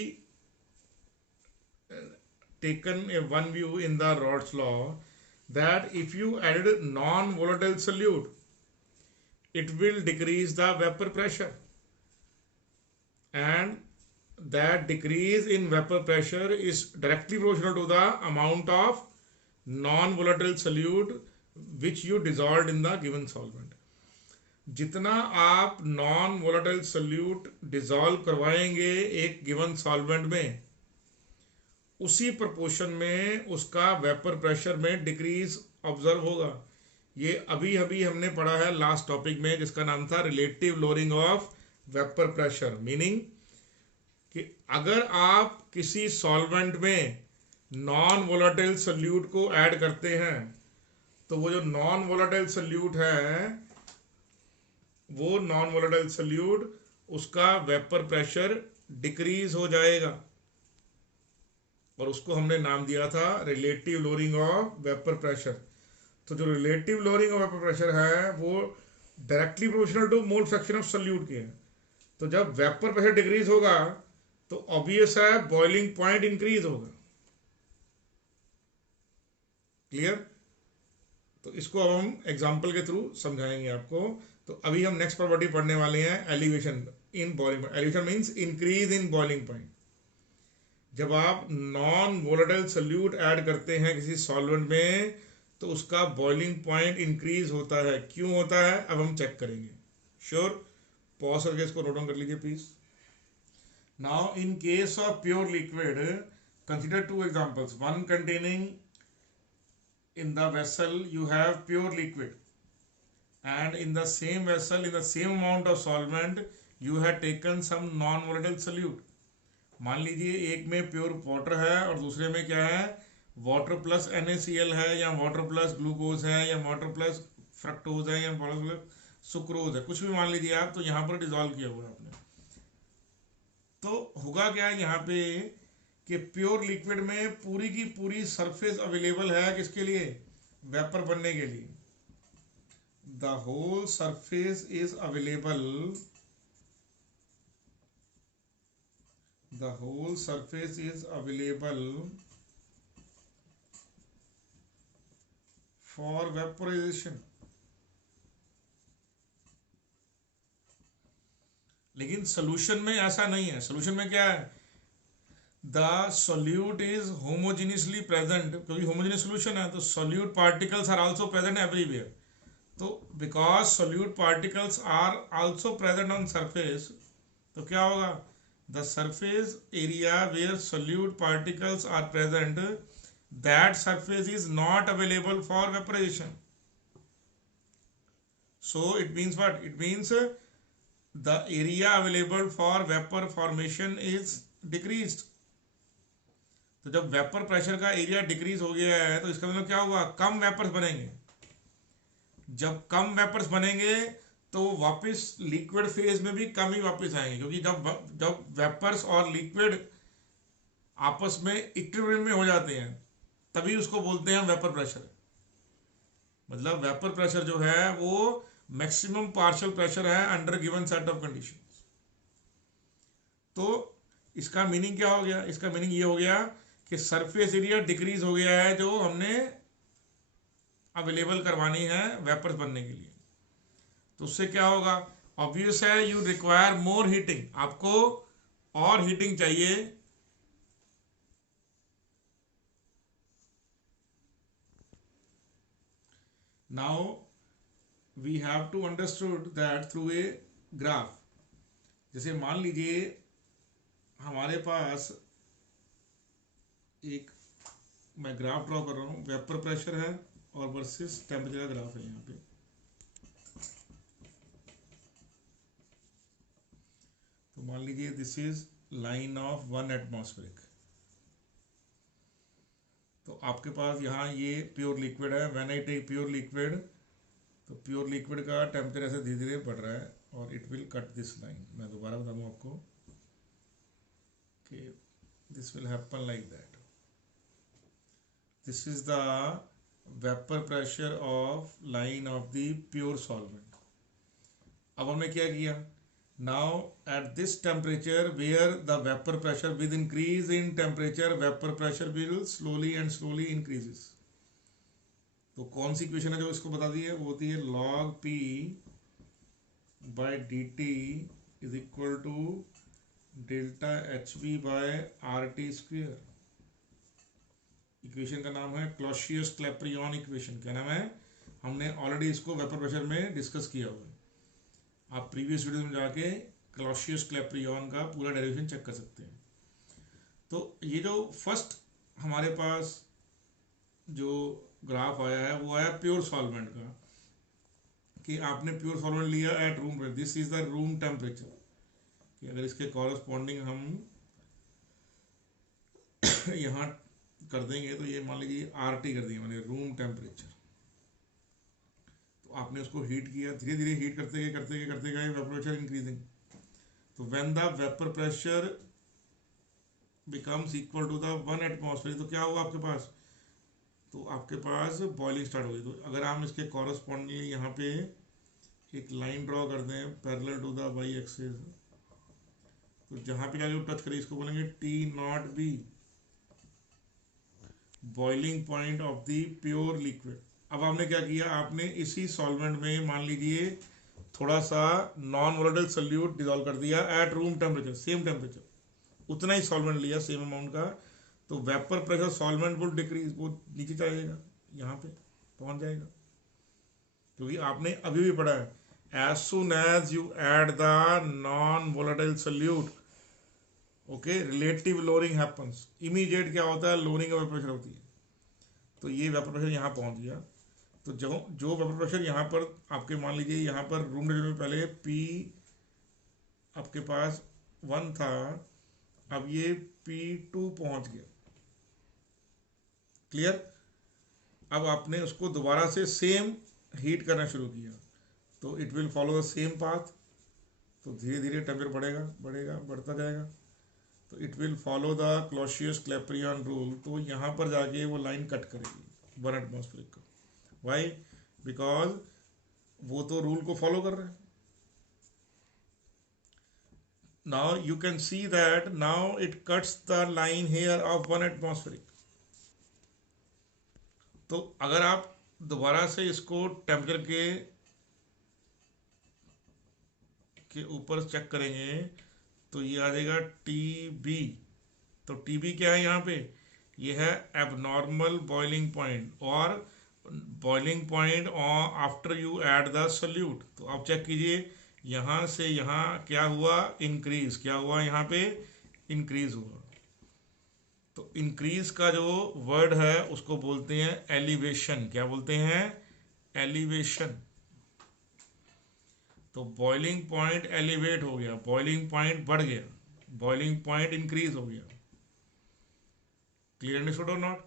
taken a one view in the Rod's law that if you added non-volatile solute, it will decrease the vapor pressure, and that decrease in vapor pressure is directly proportional to the amount of non-volatile solute which you dissolved in the given solvent. जितना आप non volatile solute dissolve करवाएंगे एक given solvent में, उसी proportion में उसका vapour pressure में decrease observe होगा. ये अभी अभी हमने पढ़ा है लास्ट टॉपिक में, जिसका नाम था relative lowering of vapour pressure. Meaning कि अगर आप किसी सॉल्वेंट में नॉन वोलेटाइल सोल्यूट को ऐड करते हैं, तो वो जो नॉन वोलेटाइल सोल्यूट है, वो नॉन वोलेटाइल सोल्यूट, उसका वेपर प्रेशर डिक्रीज हो जाएगा, और उसको हमने नाम दिया था relative lowering of vapour pressure. तो जो relative lowering of vapour pressure है वो directly proportional to mole fraction of solute के है. तो जब वेपर प्रेशर डिक्रीज होगा तो ऑब्वियस है बॉइलिंग पॉइंट इंक्रीज होगा. क्लियर? तो इसको अब हम एग्जांपल के थ्रू समझाएंगे आपको. तो अभी हम नेक्स्ट प्रॉपर्टी पढ़ने वाले हैं, elevation in boiling point. Elevation means increase in boiling point. जब आप नॉन वोलेटाइल सोल्यूट ऐड करते हैं किसी सॉल्वेंट में, तो उसका बॉइलिंग पॉइंट इंक्रीज होता है. क्यों होता है अब हम चेक करेंगे. श्योर? पॉज करके इसको नोट डाउन कर लीजिए please. Now in case of pure liquid, consider 2 examples. One containing in the vessel you have pure liquid, and in the same vessel, in the same amount of solvent, you have taken some non volatile solute. मान लीजिए एक में pure water है और दूसरे में क्या है, वाटर प्लस NaCl है, या वाटर प्लस ग्लूकोज है, या वाटर प्लस फ्रक्टोज है, या वाटर प्लस सुक्रोज है, कुछ भी मान लीजिए आप. तो यहाँ पर डिजॉल्व किया हुआ है आपने. तो होगा क्या यहाँ पे कि प्योर लिक्विड में पूरी की पूरी सरफेस अवेलेबल है किसके लिए, वेपर बनने के लिए. The whole surface is available, the whole surface is available for vaporisation. लेकिन सोल्यूशन में ऐसा नहीं है. सोल्यूशन में क्या है, the solute is homogeneously present. क्योंकि होमोजीनियस सोल्यूशन है तो solute particles are also present everywhere. तो because solute particles are also present on surface, तो क्या होगा, the surface area where solute particles are present, that surface is not available for vaporisation. So it means what, it means the area available for vapour formation is decreased. तो जब vapour pressure का area decrease हो गया है तो इसका मतलब क्या हुआ, कम वेपर्स बनेंगे। जब कम वेपर्स बनेंगे तो वापस लिक्विड फेज में भी कम ही वापस आएंगे, क्योंकि जब जब वेपर्स और लिक्विड आपस में इक्विलिब्रियम में हो जाते हैं तभी उसको बोलते हैं वेपर प्रेशर। मतलब वेपर प्रेशर जो है वो मैक्सिमम पार्शियल प्रेशर है under given set of conditions. तो इसका मीनिंग क्या हो गया, इसका मीनिंग ये हो गया कि सरफेस एरिया डिक्रीज हो गया है जो हमने अवेलेबल करवानी है वेपर्स बनने के लिए। तो उससे क्या होगा, ऑब्वियस है यू रिक्वायर मोर हीटिंग, आपको और हीटिंग चाहिए। Now we have to understood that through a graph. जैसे मान लीजिए हमारे पास एक, मैं ग्राफ ड्रॉ कर रहा हूँ, वेपर प्रेशर है और वर्सेस टेम्परेचर का ग्राफ है यहाँ पे। तो मान लीजिए this is line of 1 atmospheric. तो आपके पास यहाँ ये प्योर लिक्विड है। When I take pure liquid, तो प्योर लिक्विड का टेम्परेचर ऐसे धीरे धीरे बढ़ रहा है और it will cut this line. मैं दोबारा बताऊँ आपको कि this will happen like that. This is the vapour pressure of line of the pure solvent. अब हमने क्या किया, now at this temperature where the vapour pressure with increase in temperature vapour pressure will slowly and slowly increases. तो कौन सी equation है जो इसको बता दी है, वो होती है log P by dt is equal to delta HV by RT square. Equation का नाम है क्लॉसियस क्लैपेरियन इक्वेशन। क्या नाम है, हमने ऑलरेडी इसको वेपर प्रेशर में डिस्कस किया हुआ है। आप प्रीवियस वीडियो में जाके क्लॉसियस क्लैपेरियन का पूरा डेरिवेशन चेक कर सकते हैं। तो ये जो फर्स्ट हमारे पास जो ग्राफ आया है वो आया प्योर सॉल्वेंट का, कि आपने प्योर सॉल्वेंट लिया at room, this is the room temperature. कि अगर इसके कॉरस्पॉन्डिंग हम यहाँ कर देंगे तो ये मान लीजिए RT कर देंगे, माने रूम टेम्परेचर। तो आपने उसको हीट किया, धीरे धीरे हीट करते गए वेपर प्रेशर इंक्रीजिंग। तो when the vapour pressure becomes equal to the 1 atmosphere, तो क्या होगा आपके पास, तो आपके पास बॉइलिंग स्टार्ट होगी। तो अगर हम इसके कॉरस्पॉन्डिंगली यहाँ पे एक लाइन ड्रॉ कर दें parallel to the Y axis, तो जहाँ पे जाके टच करें इसको बोलेंगे T0B, boiling point of the pure liquid. अब आपने क्या किया, आपने इसी सॉल्वेंट में मान लीजिए थोड़ा सा नॉन वोलेटाइल सोल्यूट डिजोल्व कर दिया eight room temperature, same temperature, उतना ही सॉल्वेंट लिया सेम अमाउंट का। तो vapour pressure solvent would decrease, वो नीचे जाएगा, यहाँ पे पहुंच जाएगा। क्योंकि आपने अभी भी पढ़ा है as soon as you add the non volatile solute, okay, relative lowering happens. Immediate क्या होता है, लोअरिंग ऑफ वेपर प्रेशर होती है। तो ये वेपर प्रेशर यहाँ पहुंच गया। तो जो वेपर प्रेशर यहाँ पर आपके मान लीजिए यहाँ पर रूम टेम्परेचर में पहले P आपके पास 1 था, अब ये P2 पहुंच गया। क्लियर। अब आपने उसको दोबारा से सेम हीट करना शुरू किया, तो it will follow the same path. तो धीरे धीरे टेम्परेचर बढ़ेगा बढ़ता जाएगा। तो it will follow the Clausius Clapeyron rule. तो यहाँ पर जाके वो लाइन कट करेगी 1 एटमॉस्फेरिक का। वाई, बिकॉज वो तो रूल को फॉलो कर रहे हैं। Now you can see that now it cuts the line here of 1 atmospheric. तो अगर आप दोबारा से इसको टेम्परेचर के ऊपर चेक करेंगे तो ये आ जाएगा TB। तो TB क्या है यहाँ पे, ये है एबनॉर्मल बॉइलिंग पॉइंट, और boiling point after you add the solute. तो आप चेक कीजिए यहाँ से यहाँ क्या हुआ, इंक्रीज। क्या हुआ यहाँ पे, इंक्रीज हुआ। तो इंक्रीज का जो वर्ड है उसको बोलते हैं एलिवेशन। क्या बोलते हैं, एलिवेशन। तो बॉइलिंग पॉइंट एलिवेट हो गया, बॉइलिंग पॉइंट बढ़ गया, बॉइलिंग पॉइंट इंक्रीज हो गया। क्लियर अंडरस्टूड और नॉट?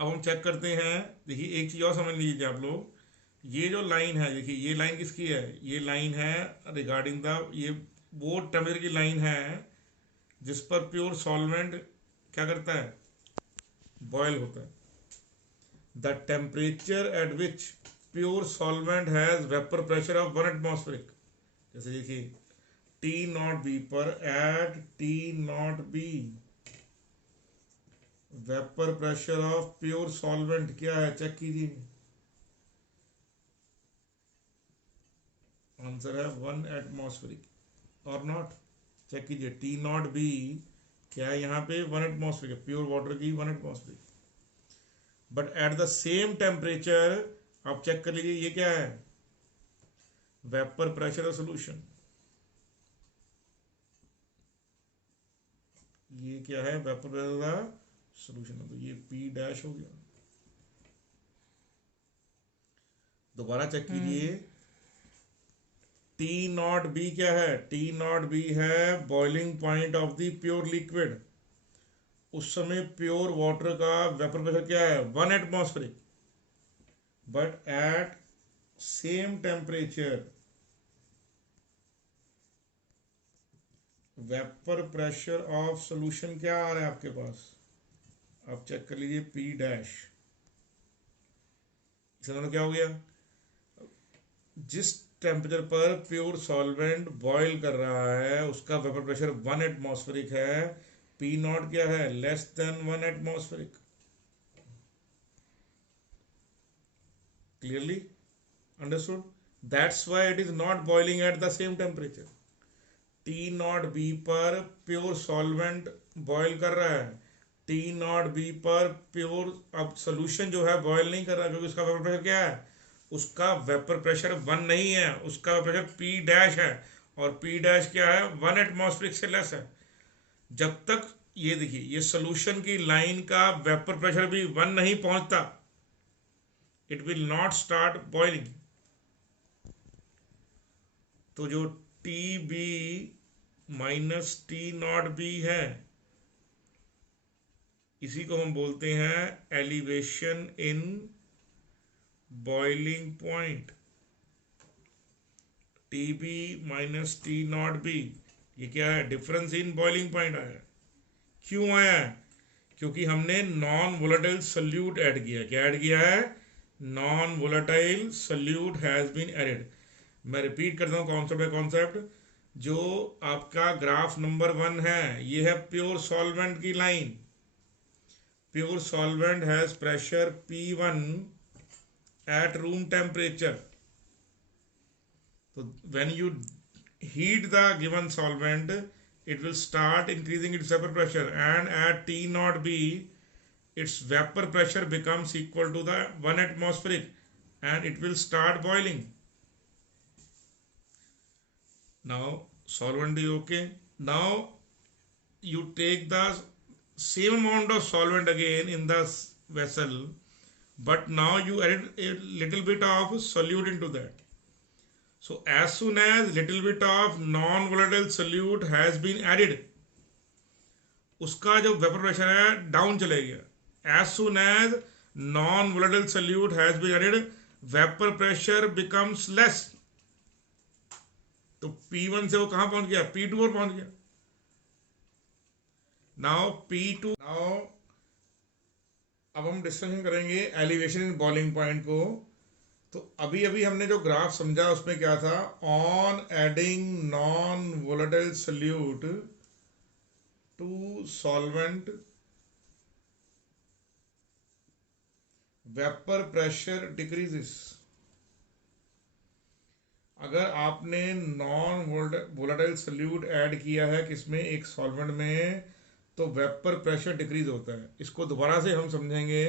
अब हम चेक करते हैं। देखिए एक चीज़ और समझ लीजिए आप लोग, ये जो लाइन है, देखिए ये लाइन किसकी है, ये लाइन है रिगार्डिंग द, ये वो टेम्परेचर की लाइन है जिस पर प्योर सॉल्वेंट क्या करता है, बॉयल होता है। The temperature at which pure solvent has vapour pressure of 1 atmospheric, जैसे देखिए टी नॉट बी पर, at T naught B vapour pressure of pure solvent क्या है, चेक कीजिए। आंसर है 1 एटमॉस्फेरिक और नॉट, चेक कीजिए। टी नॉट बी क्या है यहाँ पे, 1 एटमॉस्फेरिक, प्योर वाटर की 1 atmospheric. But at the same temperature आप चेक कर लीजिए, ये क्या है, वेपर प्रेशर ऑफ सोल्यूशन, ये क्या है, वेपर प्रेशर ऑफ सोल्यूशन, तो ये पी डैश हो गया। दोबारा चेक कीजिए, टी नॉट बी क्या है, टी नॉट बी है boiling point of the pure liquid. उस समय प्योर वाटर का वेपर प्रेशर क्या है, 1 atmospheric. But at same temperature vapour pressure of solution क्या आ रहा है आपके पास, आप चेक कर लीजिए, पी डैश। इसका मतलब क्या हो गया, जिस टेम्परेचर पर प्योर सॉल्वेंट बॉयल कर रहा है उसका वेपर प्रेशर 1 एटमॉस्फेरिक है, पी नॉट क्या है, less than 1 atmospheric. Clearly understood? That's why it is not boiling eight the same temperature. T naught B पर प्योर सॉल्वेंट बॉयल कर रहा है, टी नॉट बी पर प्योर, अब सोल्यूशन जो है बॉयल नहीं कर रहा क्योंकि उसका वेपर प्रेशर क्या है, उसका वेपर प्रेशर 1 नहीं है, उसका वेपर प्रेशर पी डैश है, और पी डैश क्या है, 1 एटमॉस्फेरिक से लेस है। जब तक ये देखिए ये सोल्यूशन की लाइन का वेपर प्रेशर भी 1 नहीं पहुंचता, it will not start boiling. तो जो T B minus T naught B है, इसी को हम बोलते हैं elevation in boiling point. T B minus T naught B, ये क्या है, डिफरेंस इन बॉइलिंग पॉइंट आया। क्यों आया है, क्योंकि हमने नॉन वोलेटाइल सोल्यूट ऐड किया। क्या ऐड किया है, non volatile solute has been added. मैं रिपीट करता हूँ कॉन्सेप्ट बाय कॉन्सेप्ट। जो आपका ग्राफ नंबर 1 है, ये है प्योर सॉल्वेंट की line. Pure solvent has pressure P1 at room temperature. So when you heat the given solvent, it will start increasing its vapor pressure, and at T naught B its vapor pressure becomes equal to the 1 atmospheric and it will start boiling. Now solvent is okay. Now you take the same amount of solvent again in the vessel, but now you add a little bit of solute into that. So as soon as little bit of non-volatile solute has been added, उसका जो vapour pressure है down चले गया. As soon as non-volatile solute has been added, vapor pressure becomes less. तो P1 से वो कहाँ पहुंच गया, P2 पर पहुंच गया. Now P2, now अब हम डिस्कशन करेंगे एलिवेशन इन बॉइलिंग पॉइंट को. तो अभी अभी हमने जो ग्राफ समझा उसमें क्या था, on adding non volatile solute to solvent vapour pressure decreases. अगर आपने नॉन वोलेटाइल सोल्यूट ऐड किया है किसमें, एक सॉल्वेंट में, तो वेपर प्रेशर डिक्रीज होता है. इसको दोबारा से हम समझेंगे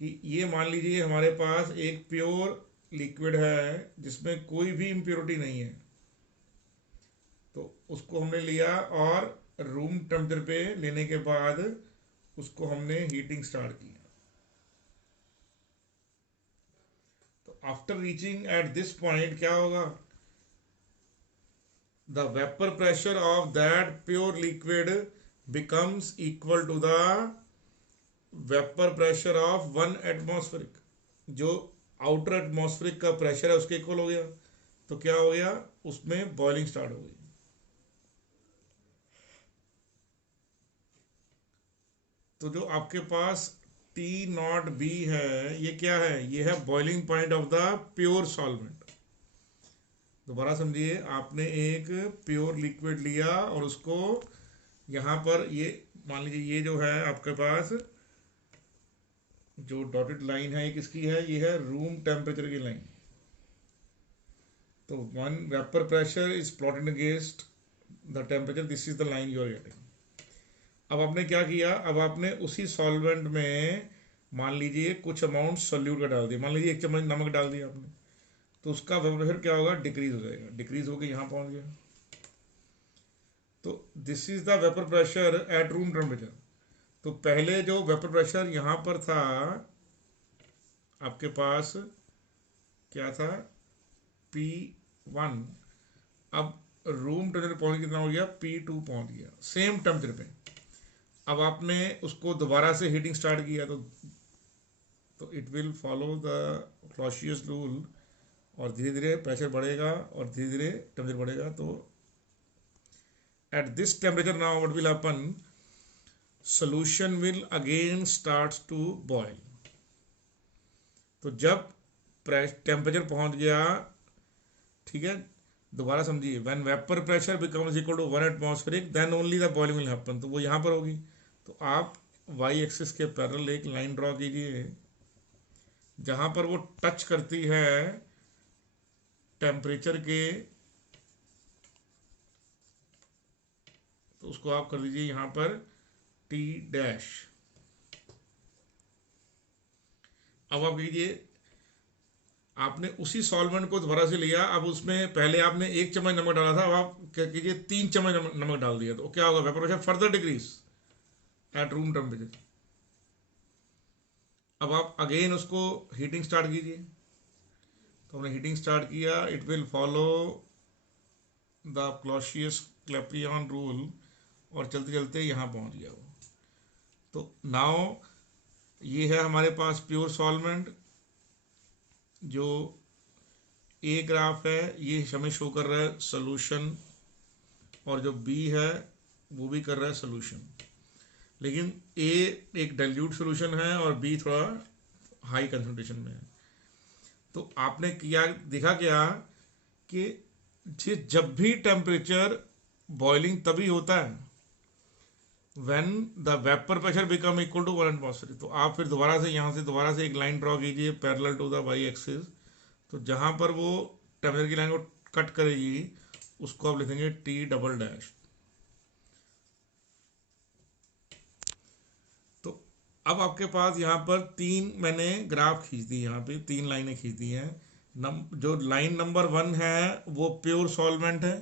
कि ये मान लीजिए हमारे पास एक प्योर लिक्विड है जिसमें कोई भी इम्प्योरिटी नहीं है. तो उसको हमने लिया और रूम टेम्परेचर पे लेने के बाद उसको हमने हीटिंग स्टार्ट किया. तो after reaching at this point क्या होगा, the vapour pressure of that pure liquid becomes equal to the vapour pressure of 1 atmospheric, जो आउटर एटमॉस्फेरिक का प्रेशर है उसके इक्वल हो गया, तो क्या हो गया, उसमें बॉइलिंग स्टार्ट हो गई। तो जो आपके पास टी नॉट बी है, ये क्या है, ये है boiling point of the pure solvent. दोबारा समझिए, आपने एक प्योर लिक्विड लिया और उसको यहाँ पर, ये मान लीजिए ये जो है आपके पास जो डॉटेड लाइन है, ये किसकी है, ये है रूम टेम्परेचर की लाइन। तो one vapour pressure is plotted against the temperature, this is the line you are getting. अब आपने क्या किया, अब आपने उसी सॉल्वेंट में मान लीजिए कुछ अमाउंट सोल्यूट का डाल दिया, मान लीजिए 1 चम्मच नमक डाल दिया आपने, तो उसका वेपर प्रेशर क्या होगा, डिक्रीज हो जाएगा, डिक्रीज होकर यहाँ पहुँच गया। तो this is the vapour pressure at room temperature. तो पहले जो वेपर प्रेशर यहाँ पर था आपके पास, क्या था, P1, अब रूम टेम्परेचर पहुँच कितना हो गया, P2 पहुँच गया, सेम टेम्परेचर पे। अब आपने उसको दोबारा से हीटिंग स्टार्ट किया, तो it will follow the Clausius rule, और धीरे धीरे प्रेशर बढ़ेगा और धीरे धीरे टेम्परेचर बढ़ेगा। तो at this temperature now what will happen, solution will again starts to boil. तो जब टेम्परेचर पहुंच गया, ठीक है, दोबारा समझिए, when vapour pressure becomes equal to 1 atmospheric then only the boiling will happen, तो वो यहाँ पर होगी। तो आप वाई एक्सिस के पैरेलल एक लाइन ड्रॉ कीजिए, जहाँ पर वो टच करती है टेम्परेचर के, तो उसको आप कर दीजिए यहाँ पर टी डैश। अब आप कीजिए, आपने उसी सॉल्वेंट को दोबारा से लिया, अब उसमें पहले आपने 1 चम्मच नमक डाला था, अब आप क्या कीजिए 3 चम्मच नमक डाल दिया, तो क्या होगा, vapour pressure further decrease at room temperature. अब आप अगेन उसको हीटिंग स्टार्ट कीजिए, तो हमने हीटिंग स्टार्ट किया, it will follow the Clausius Clapeyron rule, और चलते चलते यहाँ पहुँच गया वो। तो नाउ ये है हमारे पास प्योर सॉल्वेंट, जो ए ग्राफ है ये हमें शो कर रहा है सोल्यूशन, और जो बी है वो भी कर रहा है सोल्यूशन, लेकिन ए एक डाइल्यूट सोल्यूशन है और बी थोड़ा हाई कंसंट्रेशन में है। तो आपने किया, देखा क्या कि जब भी टेम्परेचर बॉइलिंग तभी होता है when the vapour pressure become equal to 1 atmosphere. तो आप फिर दोबारा से यहाँ से दोबारा से एक लाइन ड्रॉ कीजिए parallel to the Y axis, तो जहाँ पर वो टेम्परेचर की लाइन को कट करेगी उसको आप लिखेंगे टी डबल डैश। तो अब आपके पास यहाँ पर 3 मैंने ग्राफ खींच दी, यहाँ पे 3 लाइनें खींच दी हैं। जो लाइन नंबर 1 है वो प्योर सॉल्वेंट है,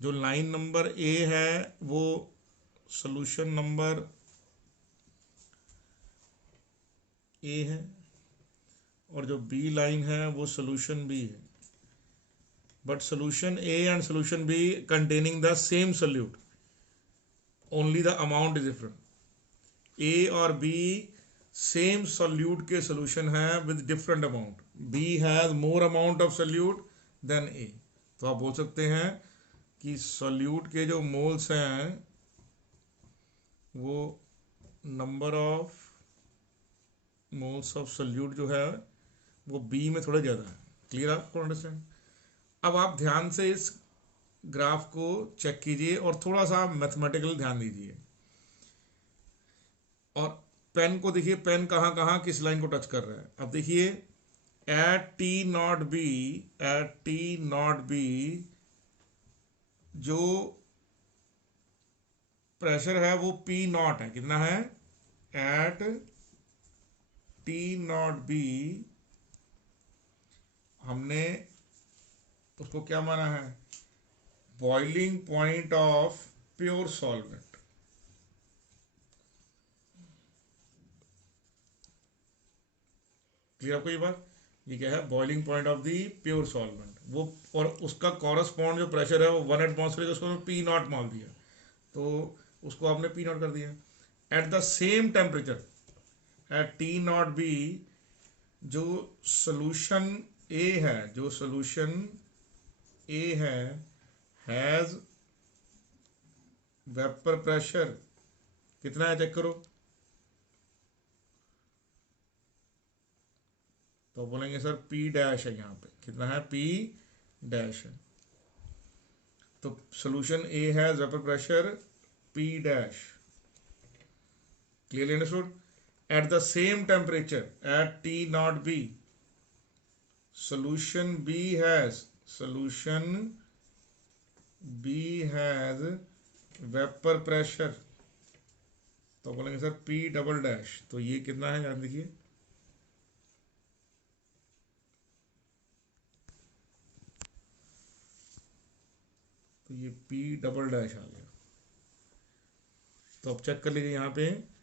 जो लाइन नंबर ए है वो सोल्यूशन नंबर ए है, और जो बी लाइन है वो सोल्यूशन बी है। But solution A and solution B containing the same solute, only the amount is different. A और बी सेम सोल्यूट के सोल्यूशन है with different amount, B has more amount of solute than A. तो आप बोल सकते हैं कि solute के जो मोल्स हैं वो number of moles of solute जो है वो बी में थोड़ा ज़्यादा है। क्लियर आपको अंडरस्टैंड? अब आप ध्यान से इस ग्राफ को चेक कीजिए और थोड़ा सा मैथमेटिकल ध्यान दीजिए, और पेन को देखिए, पेन कहाँ कहाँ किस लाइन को टच कर रहा है। अब देखिए at T naught B, at T naught B जो प्रेशर है वो पी नॉट है, कितना है, एट टी नॉट बी हमने उसको क्या माना है, boiling point of pure solvent. Clear आपको ये बात? ये क्या है, boiling point of the pure solvent वो, और उसका कॉरस्पॉन्ड जो प्रेशर है वो 1 एटमॉस्फेयर, उसको पी नॉट मान दिया, तो उसको आपने पी नॉट कर दिया। Eight the same temperature at T naught B, जो सोल्यूशन ए है, जो सोल्यूशन ए है हैज वेपर प्रेशर कितना है चेक करो, तो बोलेंगे सर पी डैश है, यहाँ पे कितना है, पी डैश है। तो solution A has vapour pressure P dash, clearly understood. Eight the same temperature at T naught B, solution B has vapor pressure, तो बोलेंगे सर P डबल डैश, तो ये कितना है याद देखिए, तो ये P डबल डैश आ गया। तो अब चेक कर लीजिए यहाँ पे,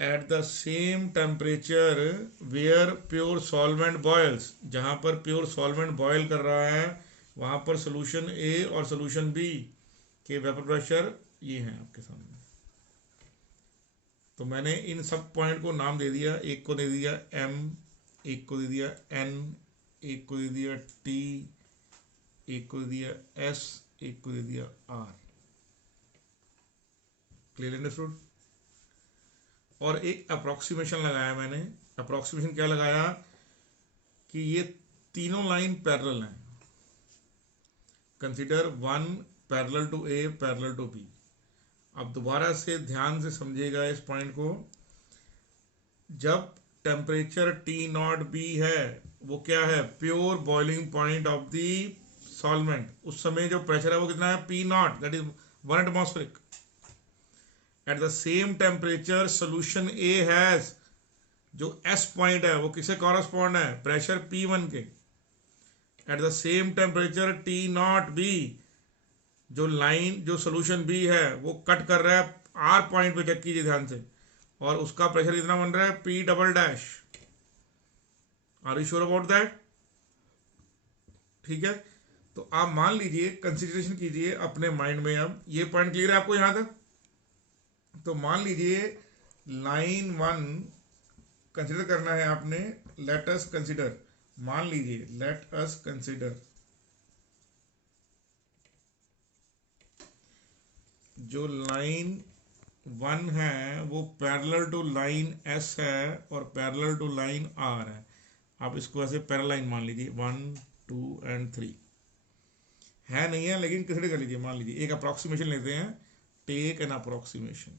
at the same temperature where pure solvent boils, जहाँ पर प्योर सॉल्वेंट बॉयल कर रहा है वहाँ पर सोल्यूशन ए और सोल्यूशन बी के वेपर प्रेशर ये हैं आपके सामने। तो मैंने इन सब पॉइंट को नाम दे दिया, एक को दे दिया M, एक को दे दिया N, एक को दे दिया T, एक को दे दिया S, एक को दे दिया R, क्लियर अंडरस्टूड। और एक अप्रॉक्सीमेशन लगाया मैंने, अप्रॉक्सीमेशन क्या लगाया कि ये तीनों लाइन पैरेलल हैं, consider one parallel to A parallel to B. अब दोबारा से ध्यान से समझिएगा इस पॉइंट को, जब टेम्परेचर टी नॉट बी है वो क्या है, pure boiling point of the solvent, उस समय जो प्रेशर है वो कितना है, P not, that is 1 atmospheric. Eight the same temperature solution A has, जो एस पॉइंट है वो किसे कॉरस्पॉन्ड है, प्रेशर P1 के। Eight the same temperature T naught B, जो लाइन जो सोल्यूशन बी है वो कट कर रहा है आर पॉइंट पे, चेक कीजिए ध्यान से, और उसका प्रेशर कितना बन रहा है, P double dash. Are you sure about that? ठीक है, तो आप मान लीजिए, कंसिडरेशन कीजिए अपने माइंड में, अब ये पॉइंट क्लियर है आपको यहां तक। तो मान लीजिए लाइन 1 कंसिडर करना है आपने, लेट अस कंसिडर, मान लीजिए लेट अस कंसिडर जो लाइन 1 है वो पैरेलल टू लाइन S है और पैरेलल टू लाइन R है। आप इसको ऐसे पैरेलल लाइन मान लीजिए, 1 2 एंड 3 है, नहीं है लेकिन कंसिडर कर लीजिए, मान लीजिए एक अप्रोक्सीमेशन लेते हैं, टेक एन अप्रोक्सीमेशन।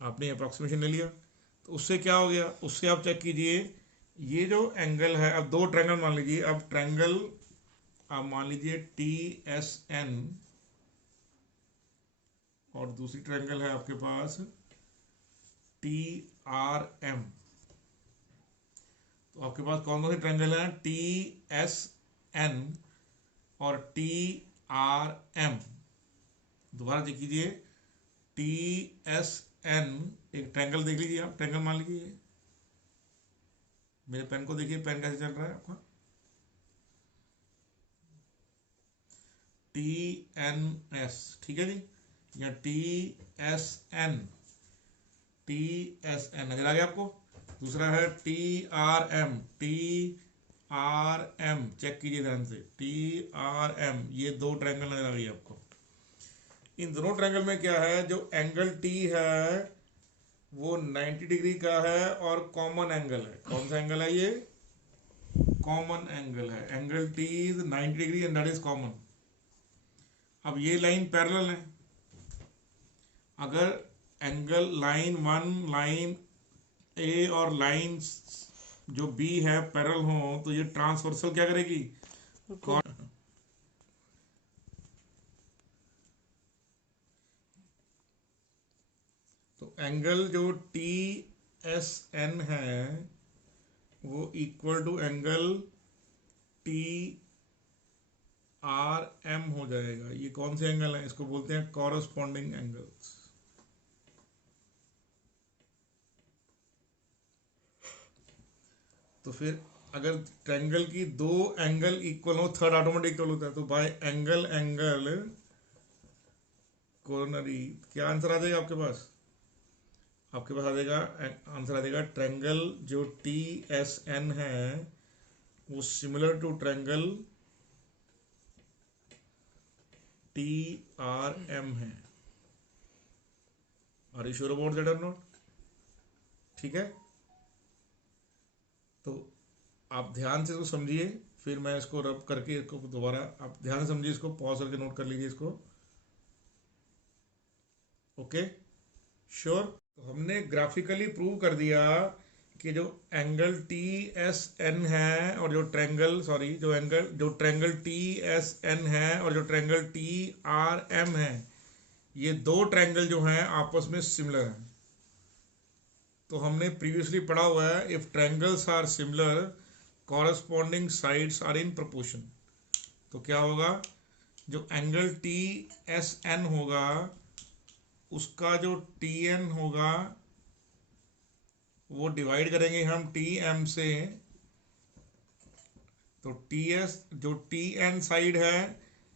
आपने अप्रोक्सीमेशन ले लिया, तो उससे क्या हो गया, उससे आप चेक कीजिए, ये जो एंगल है, अब दो ट्रायंगल मान लीजिए, अब ट्रायंगल आप मान लीजिए TSN और दूसरी ट्रायंगल है आपके पास TRM। तो आपके पास कौन कौन सी ट्रायंगल है, TSN और TRM। दोबारा देख लीजिए, TSN एक ट्रायंगल देख लीजिए, आप ट्रायंगल मान लीजिए, मेरे पेन को देखिए, पेन कैसे चल रहा है आपका, TNS, ठीक है जी, या TSN, TSN नजर आ गया आपको। दूसरा है TRM, TRM चेक कीजिए ध्यान से, TRM, ये दो ट्रायंगल नजर आ गई आपको। इन दोनों ट्रायंगल में क्या है, जो एंगल T है वो 90 डिग्री का है और कॉमन एंगल है, कौन सा एंगल है, ये कॉमन एंगल है, angle T is 90 degree and that is common. अब ये लाइन पैरेलल है, अगर एंगल लाइन 1 लाइन A और लाइन जो B है पैरेलल हो तो ये ट्रांसवर्सल क्या करेगी, तो एंगल जो TSN है वो equal to angle R M हो जाएगा। ये कौन से एंगल हैं? इसको बोलते हैं कॉरस्पॉन्डिंग एंगल्स। तो फिर अगर ट्रायंगल की दो एंगल इक्वल हो, थर्ड ऑटोमेटिक इक्वल होता है, तो बाय एंगल एंगल कॉर्नरी क्या आंसर आ जाएगा आपके पास? आपके पास आ जाएगा आंसर आ जाएगा ट्रायंगल जो टी एस एन है वो similar to triangle T R M है। Are you sure about that और नॉट? ठीक है, तो आप ध्यान से इसको समझिए, फिर मैं इसको रब करके इसको दोबारा आप ध्यान से समझिए, इसको पॉज करके नोट कर लीजिए इसको। Okay, sure. तो हमने ग्राफिकली प्रूव कर दिया कि जो एंगल टी एस एन है और जो ट्रायंगल सॉरी जो ट्रायंगल टी एस एन है और जो ट्रायंगल टी आर एम है, ये दो ट्रायंगल जो हैं आपस में सिमिलर हैं। तो हमने प्रीवियसली पढ़ा हुआ है, if triangles are similar corresponding sides are in proportion. तो क्या होगा? जो एंगल टी एस एन होगा उसका जो टी एन होगा वो डिवाइड करेंगे हम टी एम से। तो टी एस जो टी एन साइड है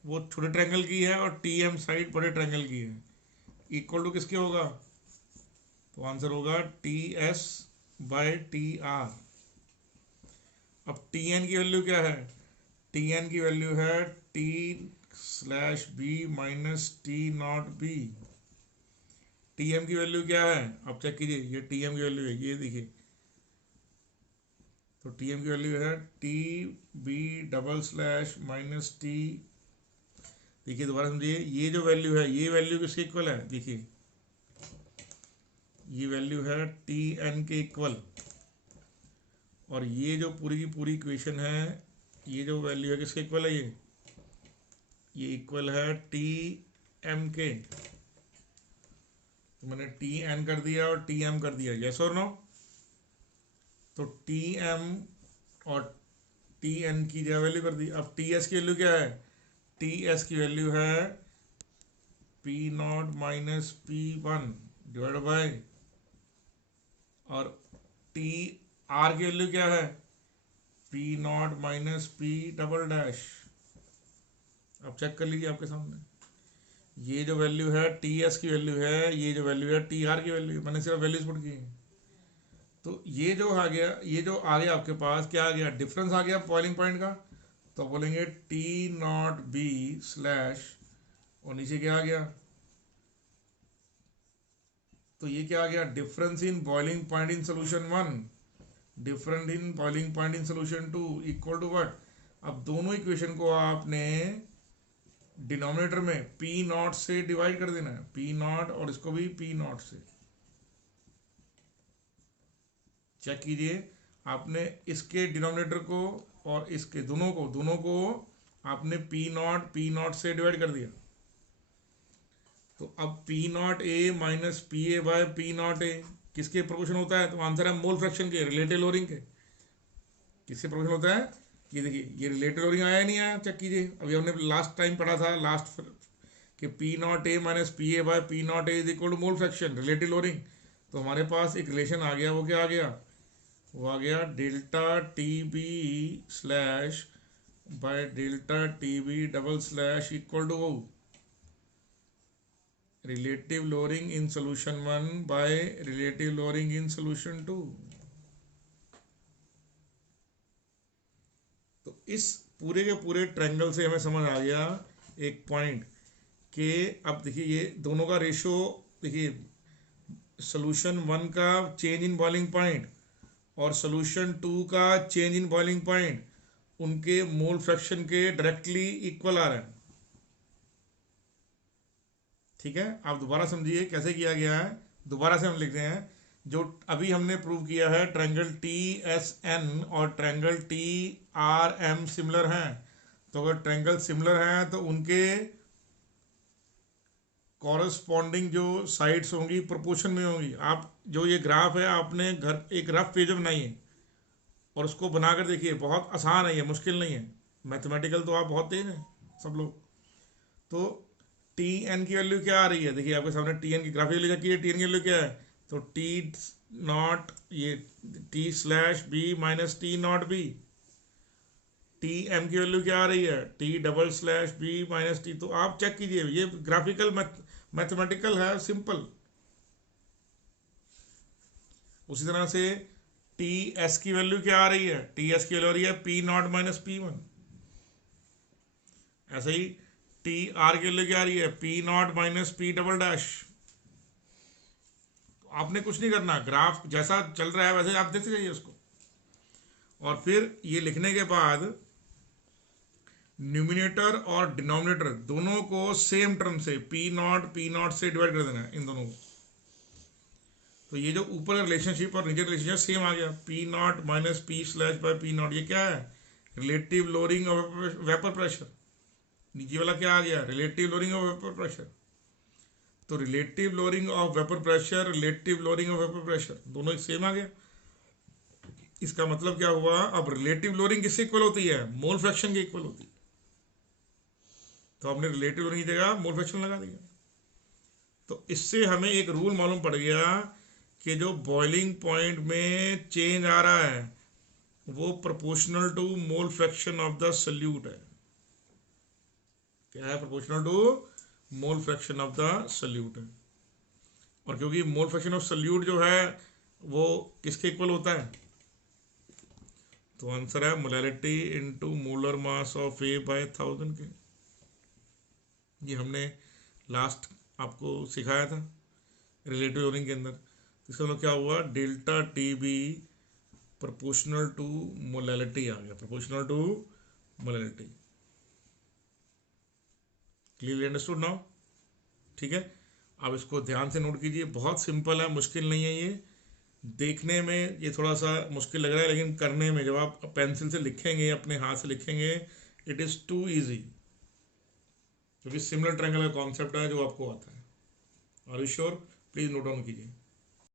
वो छोटे ट्रायंगल की है और टी एम साइड बड़े ट्रायंगल की है। इक्वल टू किसके होगा? तो आंसर होगा T S by T R. अब टी एन की वैल्यू क्या है? टी एन की वैल्यू है T slash B minus T naught B. T M की वैल्यू क्या है? आप चेक कीजिए, ये टी एम की वैल्यू है, ये देखिए। तो टी एम की वैल्यू है T B double slash minus T. देखिए दोबारा समझिए, ये जो वैल्यू है ये वैल्यू किसके इक्वल है? देखिए ये वैल्यू है टी एन के इक्वल, और ये जो पूरी की पूरी इक्वेशन है ये जो वैल्यू है किसके इक्वल है? ये इक्वल है टी एम के। तो मैंने टी एन कर दिया और टी एम कर दिया, यस और नो? तो टी एम और टी एन की जो वैल्यू कर दी। अब टी एस की वैल्यू क्या है? टी एस की वैल्यू है P naught minus P one divide by, और टी आर की वैल्यू क्या है? P naught minus P double dash. अब चेक कर लीजिए आपके सामने, ये जो वैल्यू है टी एस की वैल्यू है, ये जो वैल्यू है टी आर की वैल्यू, मैंने सिर्फ वैल्यूज पुट की है। तो ये जो आ गया, ये जो आ गया आपके पास क्या आ गया? डिफरेंस आ गया बॉइलिंग पॉइंट का। तो बोलेंगे टी नॉट बी स्लैश, और नीचे क्या आ गया? तो ये क्या आ गया? Difference in boiling point in solution 1, difference in boiling point in solution 2 equal to what? अब दोनों इक्वेशन को आपने डिनोमिनेटर में पी नॉट से डिवाइड कर देना है, पी नॉट, और इसको भी पी नॉट से। चेक कीजिए, आपने इसके डिनोमिनेटर को और इसके दोनों को आपने पी नॉट से डिवाइड कर दिया। तो अब P naught A minus P A by P naught ए किसके प्रोपोर्शन होता है? तो आंसर है मोल फ्रैक्शन के, रिलेटिव लोअरिंग के। किससे प्रोपोर्शन होता है? ये देखिए, ये रिलेटिव लोअरिंग आया नहीं आया? चेक कीजिए, अभी हमने लास्ट टाइम पढ़ा था लास्ट कि P naught A minus P A by P naught A is equal to mole fraction, relative lowering. तो हमारे पास एक रिलेशन आ गया, वो क्या आ गया? वो आ गया delta T B slash by delta T B double slash equal to relative lowering in solution 1 by relative lowering in solution 2। तो इस पूरे के पूरे ट्रायंगल से हमें समझ आ गया एक पॉइंट कि अब देखिए ये दोनों का रेशियो, देखिए सोल्यूशन 1 का चेंज इन बॉइलिंग पॉइंट और सोल्यूशन 2 का चेंज इन बॉइलिंग पॉइंट, उनके मोल फ्रैक्शन के डायरेक्टली इक्वल आ रहे हैं। ठीक है, आप दोबारा समझिए कैसे किया गया है। दोबारा से हम लिखते हैं, जो अभी हमने प्रूव किया है ट्रायंगल टी एस एन और triangle T R M similar हैं। तो अगर ट्रायंगल सिमिलर हैं तो उनके कॉरस्पॉन्डिंग जो साइड्स होंगी प्रोपोर्शन में होंगी। आप जो ये ग्राफ है आपने घर एक रफ पेज बनाइए और उसको बनाकर देखिए, बहुत आसान है, ये मुश्किल नहीं है। मैथमेटिकल तो आप बहुत तेज हैं। सब लोग। तो टी एन की वैल्यू क्या आ रही है, देखिए आपके सामने टी एन की ग्राफिक लिखा की है, टी एन की वैल्यू क्या है, तो टी नॉट ये T slash B minus T naught B. T M की वैल्यू क्या आ रही है, T double slash B minus T. तो आप चेक कीजिए, ये ग्राफिकल मैथमेटिकल है, सिंपल। उसी तरह से टी एस की वैल्यू क्या आ रही है, टी एस की वैल्यू आ रही है P naught minus P one. ऐसे ही टी आर की वैल्यू क्या आ रही है, P naught minus P double dash. आपने कुछ नहीं करना, ग्राफ जैसा चल रहा है वैसे आप देखते जाइए उसको। और फिर ये लिखने के बाद न्यूमिनेटर और डिनोमिनेटर दोनों को सेम टर्म से पी नॉट से डिवाइड कर देना है, इन दोनों को। तो ये जो ऊपर रिलेशनशिप और नीचे रिलेशनशिप सेम आ गया, P naught minus P slash by P naught. ये क्या है, relative lowering of vapour pressure. नीचे वाला क्या आ गया, relative lowering of vapour pressure. तो relative lowering of vapour pressure, relative lowering of vapour pressure दोनों एक सेम आ गया। इसका मतलब क्या हुआ, अब रिलेटिव लोअरिंग किससे इक्वल होती है, मोल फ्रैक्शन के इक्वल होती है। तो हमने रिलेटिव लोअरिंग की जगह मोल फ्रैक्शन लगा दिया। तो इससे हमें एक रूल मालूम पड़ गया कि जो बॉइलिंग पॉइंट में चेंज आ रहा है वो proportional to mole fraction of the solute है। क्या है, proportional to mole fraction of the solute है। और क्योंकि मोल फ्रैक्शन ऑफ सल्यूट जो है वो किसके इक्वल होता है, तो आंसर है molality into molar mass of A by 1000 के। ये हमने लास्ट आपको सिखाया था रिलेटिव लोअरिंग के अंदर। इसका मतलब क्या हुआ, delta T B proportional to molality आ गया, proportional to molality. Clearly understood now, ठीक है। अब इसको ध्यान से नोट कीजिए, बहुत सिंपल है, मुश्किल नहीं है। ये देखने में ये थोड़ा सा मुश्किल लग रहा है, लेकिन करने में जब आप पेंसिल से लिखेंगे, अपने हाथ से लिखेंगे, इट इज़ टू ईजी, क्योंकि सिमिलर ट्रायंगल का कॉन्सेप्ट है जो आपको आता है। Are you sure, please note down कीजिए।